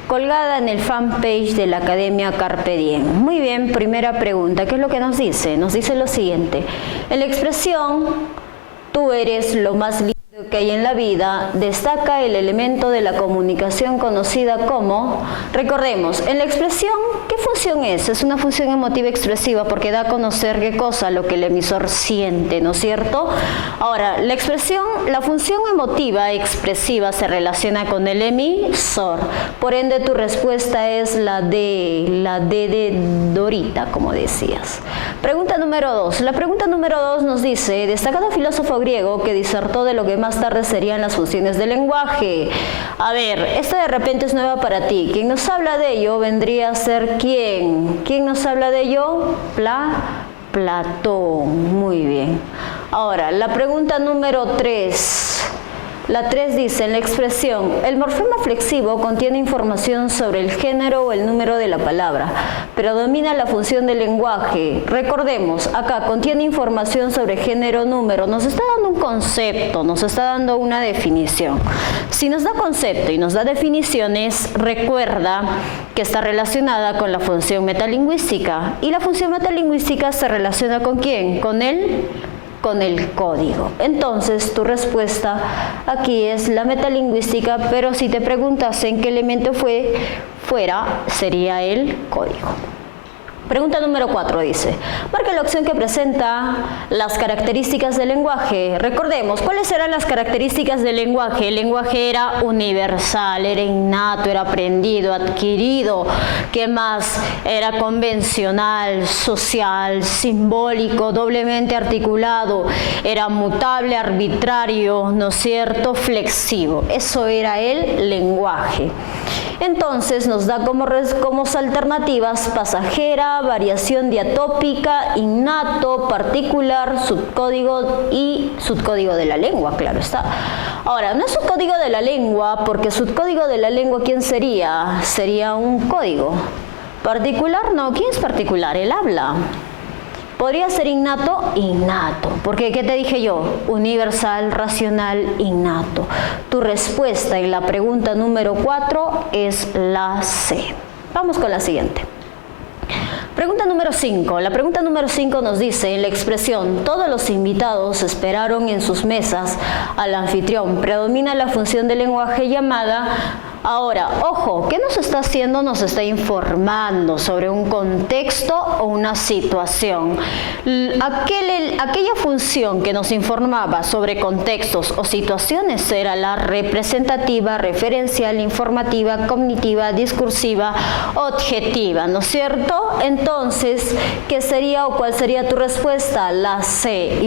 colgada en el fanpage de la academia Carpe Diem. Muy bien, primera pregunta. ¿Qué es lo que nos dice? Nos dice lo siguiente. En la expresión, tú eres lo más lindo que hay en la vida, destaca el elemento de la comunicación conocida como, recordemos, en la expresión, ¿qué función es? Es una función emotiva expresiva porque da a conocer qué cosa, lo que el emisor siente, ¿no es cierto? Ahora, la función emotiva expresiva se relaciona con el emisor, por ende tu respuesta es la de Dorita, como decías. Pregunta número 2. La pregunta número 2 nos dice, destacado filósofo griego que disertó de lo que más tarde serían las funciones del lenguaje. A ver, esta de repente es nueva para ti. Quien nos habla de ello vendría a ser ¿quién? ¿Quién nos habla de ello? Platón. Muy bien. Ahora, la pregunta número 3. La 3 dice, en la expresión, el morfema flexivo contiene información sobre el género o el número de la palabra, pero domina la función del lenguaje. Recordemos, acá contiene información sobre género, número, nos está dando un concepto, nos está dando una definición. Si nos da concepto y nos da definiciones, recuerda que está relacionada con la función metalingüística. ¿Y la función metalingüística se relaciona con quién? Con el código. Entonces, tu respuesta aquí es la metalingüística, pero si te preguntas en qué elemento fuera, sería el código. Pregunta número 4 dice, marca la opción que presenta las características del lenguaje. Recordemos, ¿cuáles eran las características del lenguaje? El lenguaje era universal, era innato, era aprendido, adquirido. ¿Qué más? Era convencional, social, simbólico, doblemente articulado. Era mutable, arbitrario, ¿no es cierto? Flexivo. Eso era el lenguaje. Entonces nos da como alternativas pasajera, variación diatópica, innato, particular, subcódigo y subcódigo de la lengua, claro está. Ahora, no es subcódigo de la lengua, porque subcódigo de la lengua, ¿quién sería? Sería un código. Particular, no. ¿Quién es particular? El habla. ¿Podría ser innato? Innato. Porque, ¿qué te dije yo? Universal, racional, innato. Tu respuesta en la pregunta número 4 es la C. Vamos con la siguiente. Pregunta número 5. La pregunta número 5 nos dice, en la expresión, todos los invitados esperaron en sus mesas al anfitrión. Predomina la función del lenguaje llamada. Ahora, ojo, ¿qué nos está haciendo? Nos era sobre un contexto o una situación. Aquella función que nos informaba sobre contextos o situaciones era la representativa, referencial, informativa, cognitiva, discursiva, objetiva, ¿no es cierto? Entonces, ¿qué sería o cuál sería tu respuesta? La C,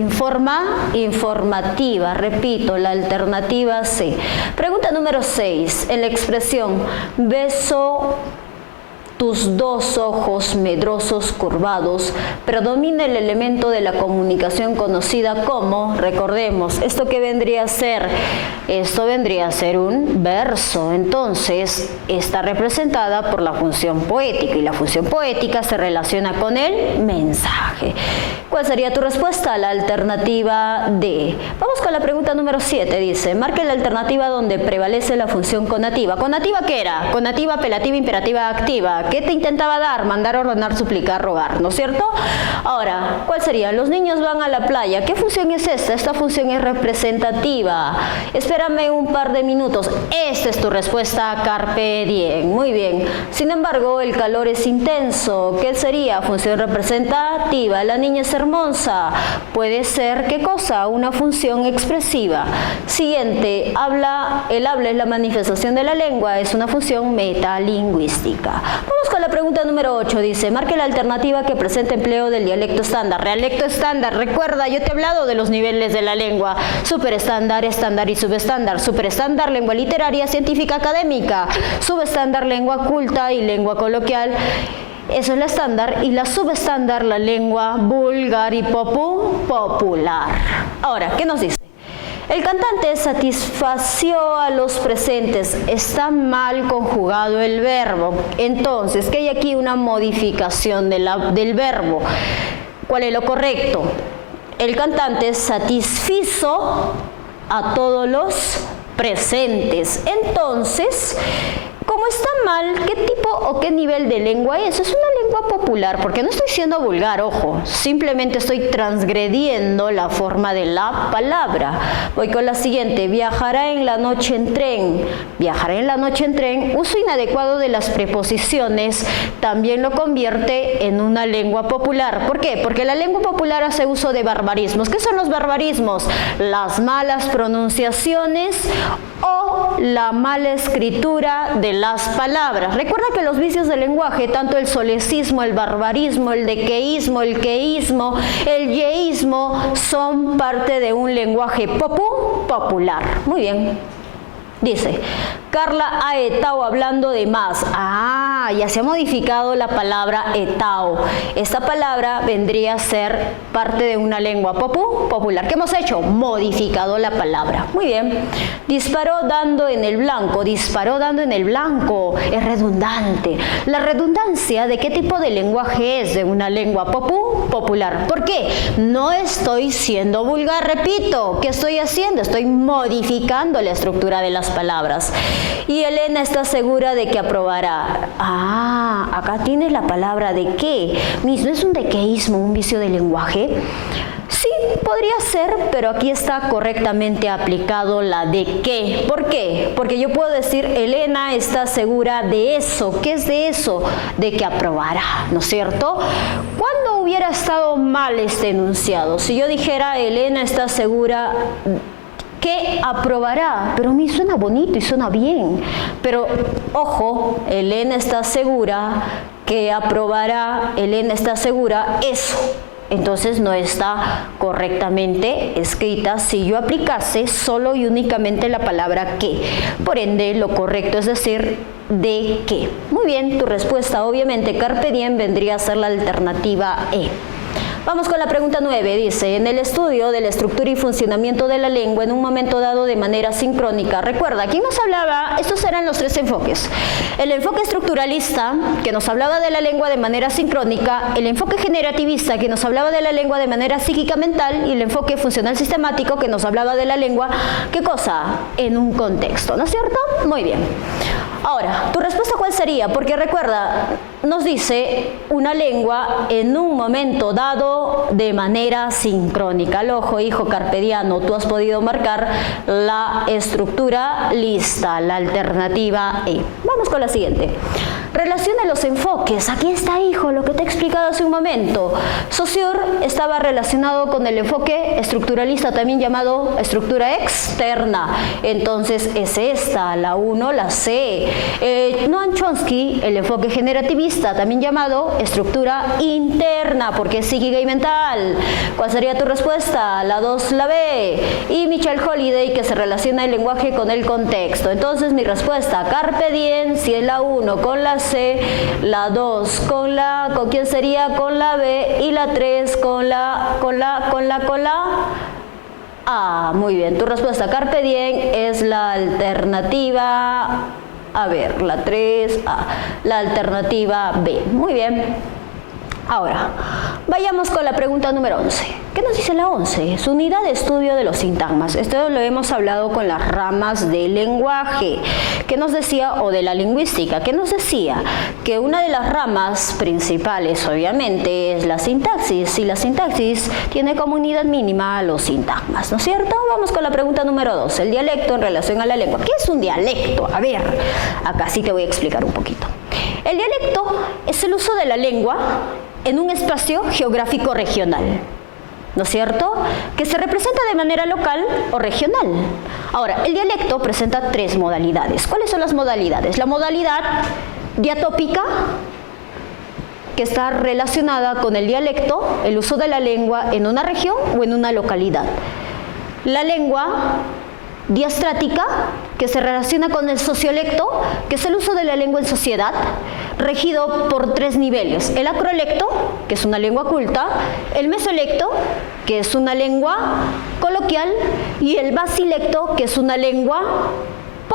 informativa, repito, la alternativa C. Pregunta número 6, en la expresión, beso tus dos ojos medrosos curvados, predomina el elemento de la comunicación conocida como, recordemos, ¿esto qué vendría a ser? Esto vendría a ser un verso. Entonces, está representada por la función poética, y la función poética se relaciona con el mensaje. ¿Cuál sería tu respuesta? La alternativa D. Vamos con la pregunta número 7, dice, marque la alternativa donde prevalece la función conativa. ¿Conativa qué era? Conativa, apelativa, imperativa, activa. ¿Qué te intentaba dar? Mandar, ordenar, suplicar, rogar, ¿no es cierto? Ahora, ¿cuál sería? Los niños van a la playa. ¿Qué función es esta? Esta función es representativa. Espérame un par de minutos. Esta es tu respuesta, carpe diem. Muy bien. Sin embargo, el calor es intenso. ¿Qué sería? Función representativa. La niña es hermosa. Puede ser, ¿qué cosa? Una función expresiva. Siguiente, el habla es la manifestación de la lengua. Es una función metalingüística. Vamos con la pregunta número 8. Dice, marque la alternativa que presenta empleo del dialecto estándar. Dialecto estándar, recuerda, yo te he hablado de los niveles de la lengua. Superestándar, estándar y subestándar. Superestándar, lengua literaria, científica, académica. Subestándar, lengua culta y lengua coloquial. Eso es la estándar. Y la subestándar, la lengua vulgar y popular. Ahora, ¿qué nos dice? El cantante satisfació a los presentes. Está mal conjugado el verbo. Entonces, que hay aquí una modificación del verbo. ¿Cuál es lo correcto? El cantante satisfizo a todos los presentes. Entonces, como está mal, ¿qué tipo o qué nivel de lengua es? Es una lengua popular, porque no estoy siendo vulgar, ojo, simplemente estoy transgrediendo la forma de la palabra. Voy con la siguiente, viajará en la noche en tren. Viajará en la noche en tren, uso inadecuado de las preposiciones, también lo convierte en una lengua popular. ¿Por qué? Porque la lengua popular hace uso de barbarismos. ¿Qué son los barbarismos? Las malas pronunciaciones o la mala escritura de las palabras. Recuerda que los vicios del lenguaje, tanto el solecismo, el barbarismo, el dequeísmo, el queísmo, el yeísmo, son parte de un lenguaje popular. Muy bien. Dice, Carla ha etao hablando de más. Ya se ha modificado la palabra etao. Esta palabra vendría a ser parte de una lengua popular. ¿Qué hemos hecho? Modificado la palabra. Muy bien. Disparó dando en el blanco. Disparó dando en el blanco. Es redundante. La redundancia, ¿de qué tipo de lenguaje es? De una lengua popular. ¿Por qué? No estoy siendo vulgar, repito. ¿Qué estoy haciendo? Estoy modificando la estructura de las palabras. Y Elena está segura de que aprobará. Acá tienes la palabra de qué. ¿No es un dequeísmo, un vicio de lenguaje? Sí, podría ser, pero aquí está correctamente aplicado la de qué. ¿Por qué? Porque yo puedo decir, Elena está segura de eso. ¿Qué es de eso? De que aprobará, ¿no es cierto? ¿Cuándo hubiera estado mal este enunciado? Si yo dijera, Elena está segura que aprobará, pero a mí suena bonito y suena bien, pero ojo, Elena está segura que aprobará, Elena está segura, eso entonces no está correctamente escrita si yo aplicase solo y únicamente la palabra que. Por ende, lo correcto es decir de qué. Muy bien, tu respuesta obviamente carpe diem vendría a ser la alternativa E. Vamos con la pregunta 9, dice, en el estudio de la estructura y funcionamiento de la lengua en un momento dado de manera sincrónica. Recuerda, ¿quién nos hablaba? Estos eran los tres enfoques. El enfoque estructuralista, que nos hablaba de la lengua de manera sincrónica, el enfoque generativista, que nos hablaba de la lengua de manera psíquica mental, y el enfoque funcional sistemático, que nos hablaba de la lengua, ¿qué cosa? En un contexto, ¿no es cierto? Muy bien. Ahora, ¿tu respuesta cuál sería? Porque recuerda, nos dice una lengua en un momento dado de manera sincrónica. Al ojo, hijo carpediano, tú has podido marcar la estructura lista, la alternativa E. Vamos con la siguiente. Relaciona los enfoques. Aquí está, hijo, lo que te he explicado hace un momento. Saussure estaba relacionado con el enfoque estructuralista, también llamado estructura externa. Entonces, es esta, la 1, la C. Noam Chomsky, el enfoque generativista, también llamado estructura interna, porque es psíquica y mental. ¿Cuál sería tu respuesta? La 2, la B. Y Michael Holiday, que se relaciona el lenguaje con el contexto. Entonces, mi respuesta, carpe diem, si es la 1 con la C, la 2 con ¿quién sería? Con la B, y la 3 con la A. Muy bien, tu respuesta, carpe diem, es la alternativa, a ver, la 3A, la alternativa B. Muy bien. Ahora, vayamos con la pregunta número 11. ¿Qué nos dice la 11? Su unidad de estudio de los sintagmas. Esto lo hemos hablado con las ramas del lenguaje. ¿Qué nos decía? O de la lingüística. ¿Qué nos decía? Que una de las ramas principales, obviamente, es la sintaxis. Y la sintaxis tiene como unidad mínima los sintagmas, ¿no es cierto? Vamos con la pregunta número 2. El dialecto en relación a la lengua. ¿Qué es un dialecto? A ver, acá sí te voy a explicar un poquito. El dialecto es el uso de la lengua en un espacio geográfico regional, ¿no es cierto? Que se representa de manera local o regional. Ahora, el dialecto presenta tres modalidades. ¿Cuáles son las modalidades? La modalidad diatópica, que está relacionada con el dialecto, el uso de la lengua en una región o en una localidad. La lengua diastrática, que se relaciona con el sociolecto, que es el uso de la lengua en sociedad, regido por tres niveles: el acrolecto, que es una lengua culta; el mesolecto, que es una lengua coloquial; y el basilecto, que es una lengua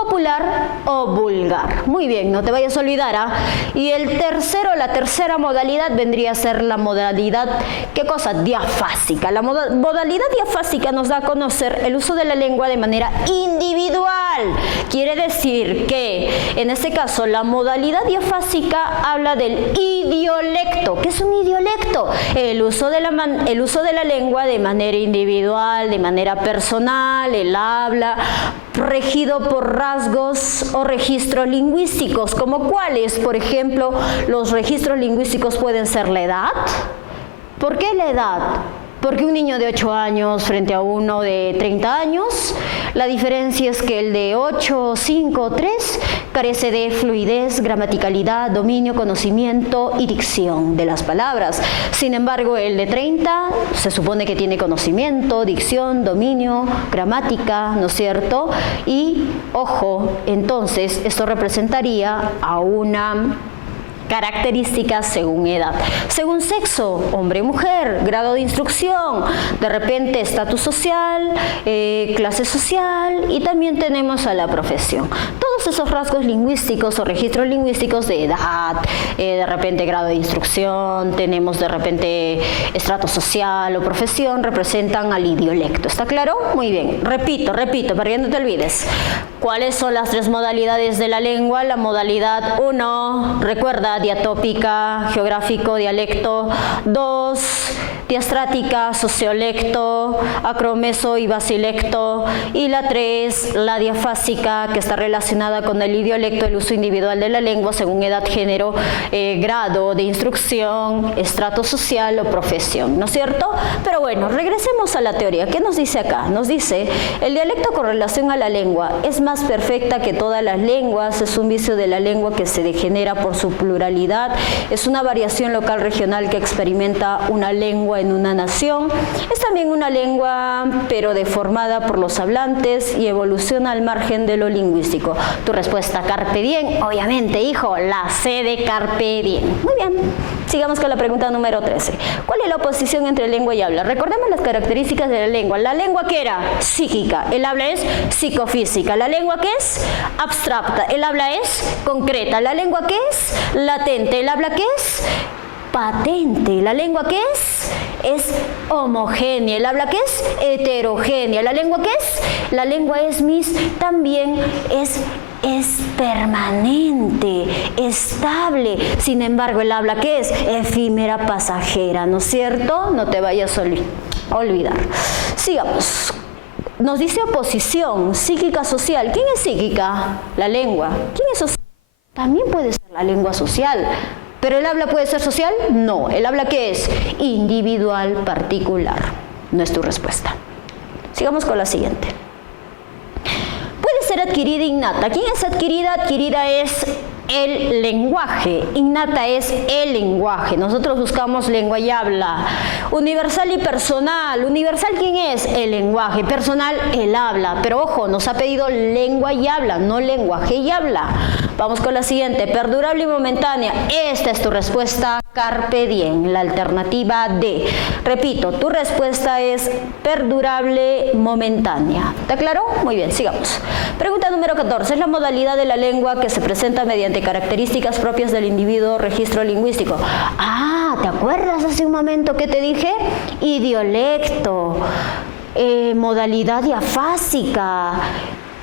popular o vulgar. Muy bien, no te vayas a olvidar, ¿ah? Y la tercera modalidad vendría a ser la modalidad, ¿qué cosa? Diafásica. La modalidad diafásica nos da a conocer el uso de la lengua de manera individual. Quiere decir que, en este caso, la modalidad diafásica habla del idiolecto. ¿Qué es un idiolecto? El uso de la lengua de manera individual, de manera personal, el habla, regido por rasgos o registros lingüísticos, como cuáles, por ejemplo, los registros lingüísticos pueden ser la edad. ¿Por qué la edad? Porque un niño de 8 años frente a uno de 30 años, la diferencia es que el de 8, 5, 3 carece de fluidez, gramaticalidad, dominio, conocimiento y dicción de las palabras. Sin embargo, el de 30 se supone que tiene conocimiento, dicción, dominio, gramática, ¿no es cierto? Y, ojo, entonces esto representaría a una características según edad, según sexo, hombre, mujer, grado de instrucción, de repente estatus social, clase social, y también tenemos a la profesión. Todos esos rasgos lingüísticos o registros lingüísticos de edad, de repente grado de instrucción, tenemos de repente estrato social o profesión, representan al idiolecto. ¿Está claro? Muy bien. Repito, para que no te olvides. ¿Cuáles son las 3 modalidades de la lengua? La modalidad 1, recuerda, diatópica, geográfico, dialecto. 2, diastrática, sociolecto, acromeso y basilecto. Y la 3, la diafásica, que está relacionada con el idiolecto, el uso individual de la lengua según edad, género, grado de instrucción, estrato social o profesión, ¿no es cierto? Pero bueno, regresemos a la teoría. ¿Qué nos dice acá? Nos dice, el dialecto con relación a la lengua es más perfecta que todas las lenguas, es un vicio de la lengua que se degenera por su pluralidad, es una variación local regional que experimenta una lengua en una nación, es también una lengua pero deformada por los hablantes y evoluciona al margen de lo lingüístico. Tu respuesta, carpe diem, obviamente, hijo, la C de carpe diem. Muy bien, sigamos con la pregunta número 13. ¿Cuál es la oposición entre lengua y habla? Recordemos las características de la lengua. La lengua, ¿qué era? Psíquica. El habla es psicofísica. La lengua, ¿qué es? Abstracta. El habla es concreta. La lengua, ¿qué es? Latente. El habla, ¿qué es? Patente. ¿La lengua qué es? Es homogénea. ¿El habla qué es? Heterogénea. ¿La lengua qué es? La lengua es, también es permanente, estable. Sin embargo, el habla ¿qué es? Efímera, pasajera, ¿no es cierto? No te vayas a olvidar. Sigamos. Nos dice oposición, psíquica, social. ¿Quién es psíquica? La lengua. ¿Quién es social? También puede ser la lengua social. ¿Pero el habla puede ser social? No. ¿El habla qué es? Individual, particular. No es tu respuesta. Sigamos con la siguiente. Puede ser adquirida e innata. ¿Quién es adquirida? Adquirida es el lenguaje. Innata es el lenguaje. Nosotros buscamos lengua y habla. Universal y personal. Universal, ¿quién es? El lenguaje. Personal, el habla. Pero ojo, nos ha pedido lengua y habla, no lenguaje y habla. Vamos con la siguiente. Perdurable y momentánea. Esta es tu respuesta, carpe diem, la alternativa D. Repito, tu respuesta es perdurable, momentánea. ¿Está claro? Muy bien, sigamos. Pregunta número 14. Es la modalidad de la lengua que se presenta mediante características propias del individuo, registro lingüístico. Ah, ¿te acuerdas hace un momento que te dije? Idiolecto, modalidad diafásica.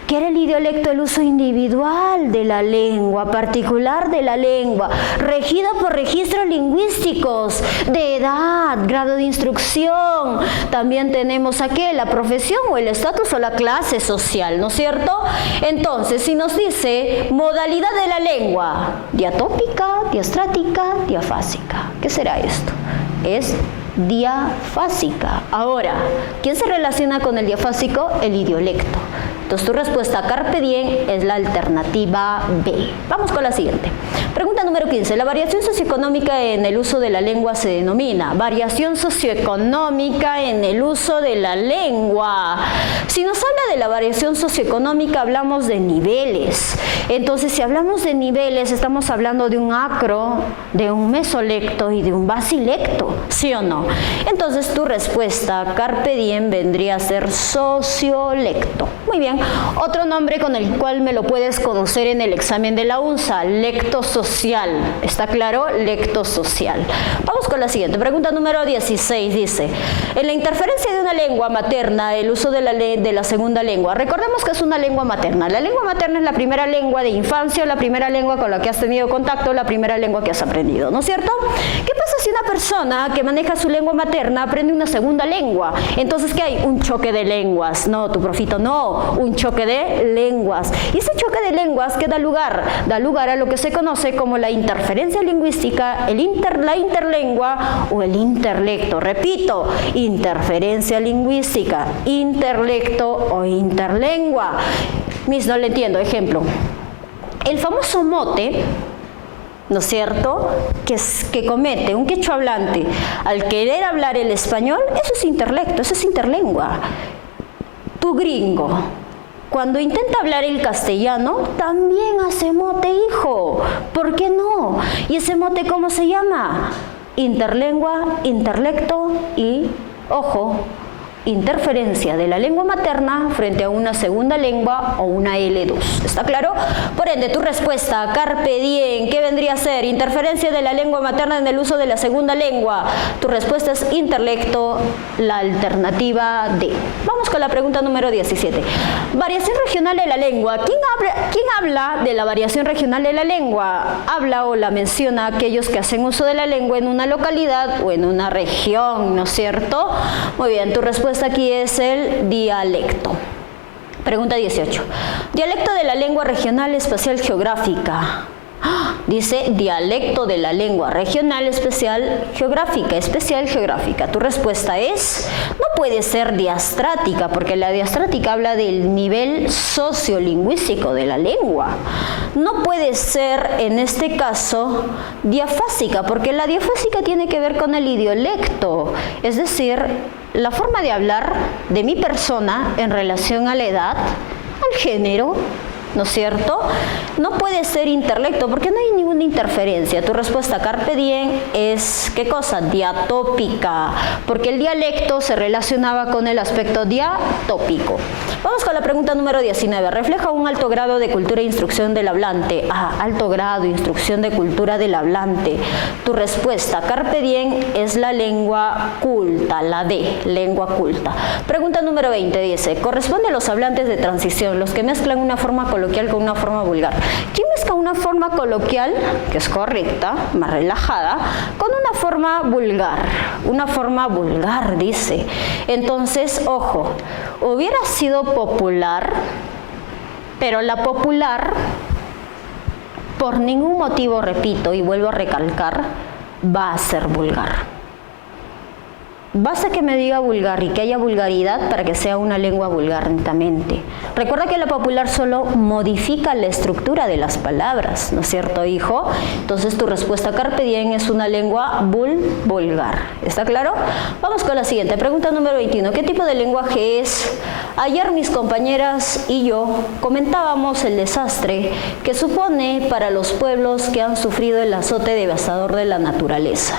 ¿Qué era el idiolecto? El uso individual de la lengua, particular de la lengua, regido por registros lingüísticos, de edad, grado de instrucción. También tenemos aquí la profesión o el estatus o la clase social, ¿no es cierto? Entonces, si nos dice modalidad de la lengua, diatópica, diastrática, diafásica, ¿qué será esto? Es diafásica. Ahora, ¿quién se relaciona con el diafásico? El idiolecto. Entonces tu respuesta, carpe diem, es la alternativa B. Vamos con la siguiente. Pregunta número 15. La variación socioeconómica en el uso de la lengua se denomina variación socioeconómica en el uso de la lengua. Si nos habla de la variación socioeconómica, hablamos de niveles. Entonces, si hablamos de niveles, estamos hablando de un acro, de un mesolecto y de un basilecto, ¿sí o no? Entonces, tu respuesta, carpe diem, vendría a ser sociolecto. Muy bien. bien. Otro nombre con el cual me lo puedes conocer en el examen de la UNSA, lectosocial. ¿Está claro? Lectosocial. Vamos con la siguiente. Pregunta número 16 dice, en la interferencia de una lengua materna, el uso de la segunda lengua. Recordemos que es una lengua materna. La lengua materna es la primera lengua de infancia, la primera lengua con la que has tenido contacto, la primera lengua que has aprendido, ¿no es cierto? ¿Qué pasa si una persona que maneja su lengua materna aprende una segunda lengua? Entonces, ¿qué hay? Un choque de lenguas. No, tu profito, no. Un choque de lenguas. Y ese choque de lenguas, ¿qué da lugar? Da lugar a lo que se conoce como la interferencia lingüística, la interlengua o el interlecto. Repito, interferencia lingüística, interlecto o interlengua. Miss, no le entiendo. Ejemplo, el famoso mote, ¿no es cierto?, que comete un quechua hablante al querer hablar el español, eso es interlecto, eso es interlengua. Tu gringo, cuando intenta hablar el castellano, también hace mote, hijo. ¿Por qué no? ¿Y ese mote cómo se llama? Interlengua, interlecto y, ojo, interferencia de la lengua materna frente a una segunda lengua o una L2. ¿Está claro? Por ende, tu respuesta, carpe diem, ¿qué vendría a ser? Interferencia de la lengua materna en el uso de la segunda lengua. Tu respuesta es interlecto, la alternativa D. Vamos con la pregunta número 17. Variación regional de la lengua. ¿Quién habla de la variación regional de la lengua? Habla o la menciona aquellos que hacen uso de la lengua en una localidad o en una región, ¿no es cierto? Muy bien, tu respuesta aquí es el dialecto. Pregunta 18. Dialecto de la lengua regional espacial geográfica. Dice dialecto de la lengua regional especial geográfica. Tu respuesta es, no puede ser diastrática, porque la diastrática habla del nivel sociolingüístico de la lengua. No puede ser, en este caso, diafásica, porque la diafásica tiene que ver con el idiolecto, es decir, la forma de hablar de mi persona en relación a la edad, al género, ¿no es cierto? No puede ser interlecto porque no hay ninguna interferencia. Tu respuesta, carpe diem, es, ¿qué cosa? Diatópica, porque el dialecto se relacionaba con el aspecto diatópico. Vamos con la pregunta número 19. Refleja un alto grado de cultura e instrucción del hablante. Alto grado, instrucción de cultura del hablante. Tu respuesta, carpe diem, es la lengua culta, la D, lengua culta. Pregunta número 20 dice, corresponde a los hablantes de transición, los que mezclan una forma coloquial con una forma vulgar. ¿Quién mezcla una forma coloquial, que es correcta, más relajada, con una forma vulgar? Una forma vulgar, dice. Entonces, ojo, hubiera sido popular, pero la popular, por ningún motivo, repito y vuelvo a recalcar, va a ser vulgar. Basta que me diga vulgar y que haya vulgaridad para que sea una lengua vulgar netamente. Recuerda que la popular solo modifica la estructura de las palabras, ¿no es cierto, hijo? Entonces tu respuesta, carpe diem, es una lengua vulgar. ¿Está claro? Vamos con la siguiente. Pregunta número 21. ¿Qué tipo de lenguaje es? Ayer mis compañeras y yo comentábamos el desastre que supone para los pueblos que han sufrido el azote devastador de la naturaleza.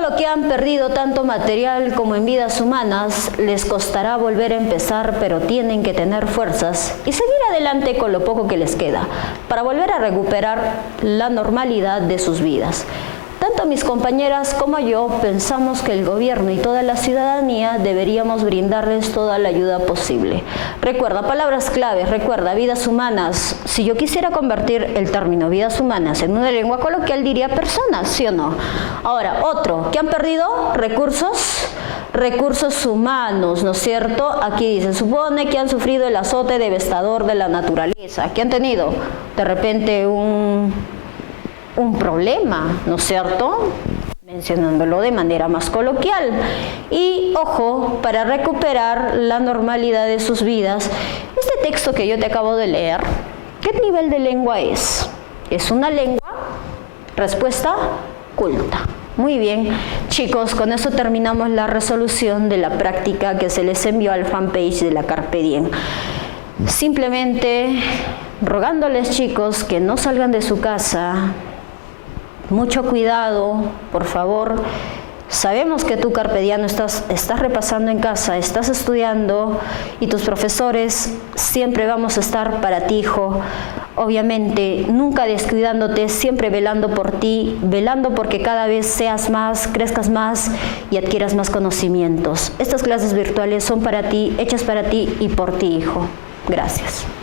Lo que han perdido tanto material como en vidas humanas les costará volver a empezar, pero tienen que tener fuerzas y seguir adelante con lo poco que les queda para volver a recuperar la normalidad de sus vidas. Tanto mis compañeras como yo pensamos que el gobierno y toda la ciudadanía deberíamos brindarles toda la ayuda posible. Recuerda, palabras claves, recuerda, vidas humanas. Si yo quisiera convertir el término vidas humanas en una lengua coloquial, diría personas, ¿sí o no? Ahora, otro, ¿qué han perdido? Recursos humanos, ¿no es cierto? Aquí dice, supone que han sufrido el azote devastador de la naturaleza. ¿Qué han tenido? De repente un problema, ¿no es cierto? Mencionándolo de manera más coloquial. Y, ojo, para recuperar la normalidad de sus vidas, este texto que yo te acabo de leer, ¿qué nivel de lengua es? ¿Es una lengua? Respuesta, culta. Muy bien, chicos, con eso terminamos la resolución de la práctica que se les envió al fanpage de la Carpe Diem. Simplemente rogándoles, chicos, que no salgan de su casa. Mucho cuidado, por favor. Sabemos que tú, carpe diem, estás repasando en casa, estás estudiando y tus profesores siempre vamos a estar para ti, hijo. Obviamente, nunca descuidándote, siempre velando por ti, velando porque cada vez seas más, crezcas más y adquieras más conocimientos. Estas clases virtuales son para ti, hechas para ti y por ti, hijo. Gracias.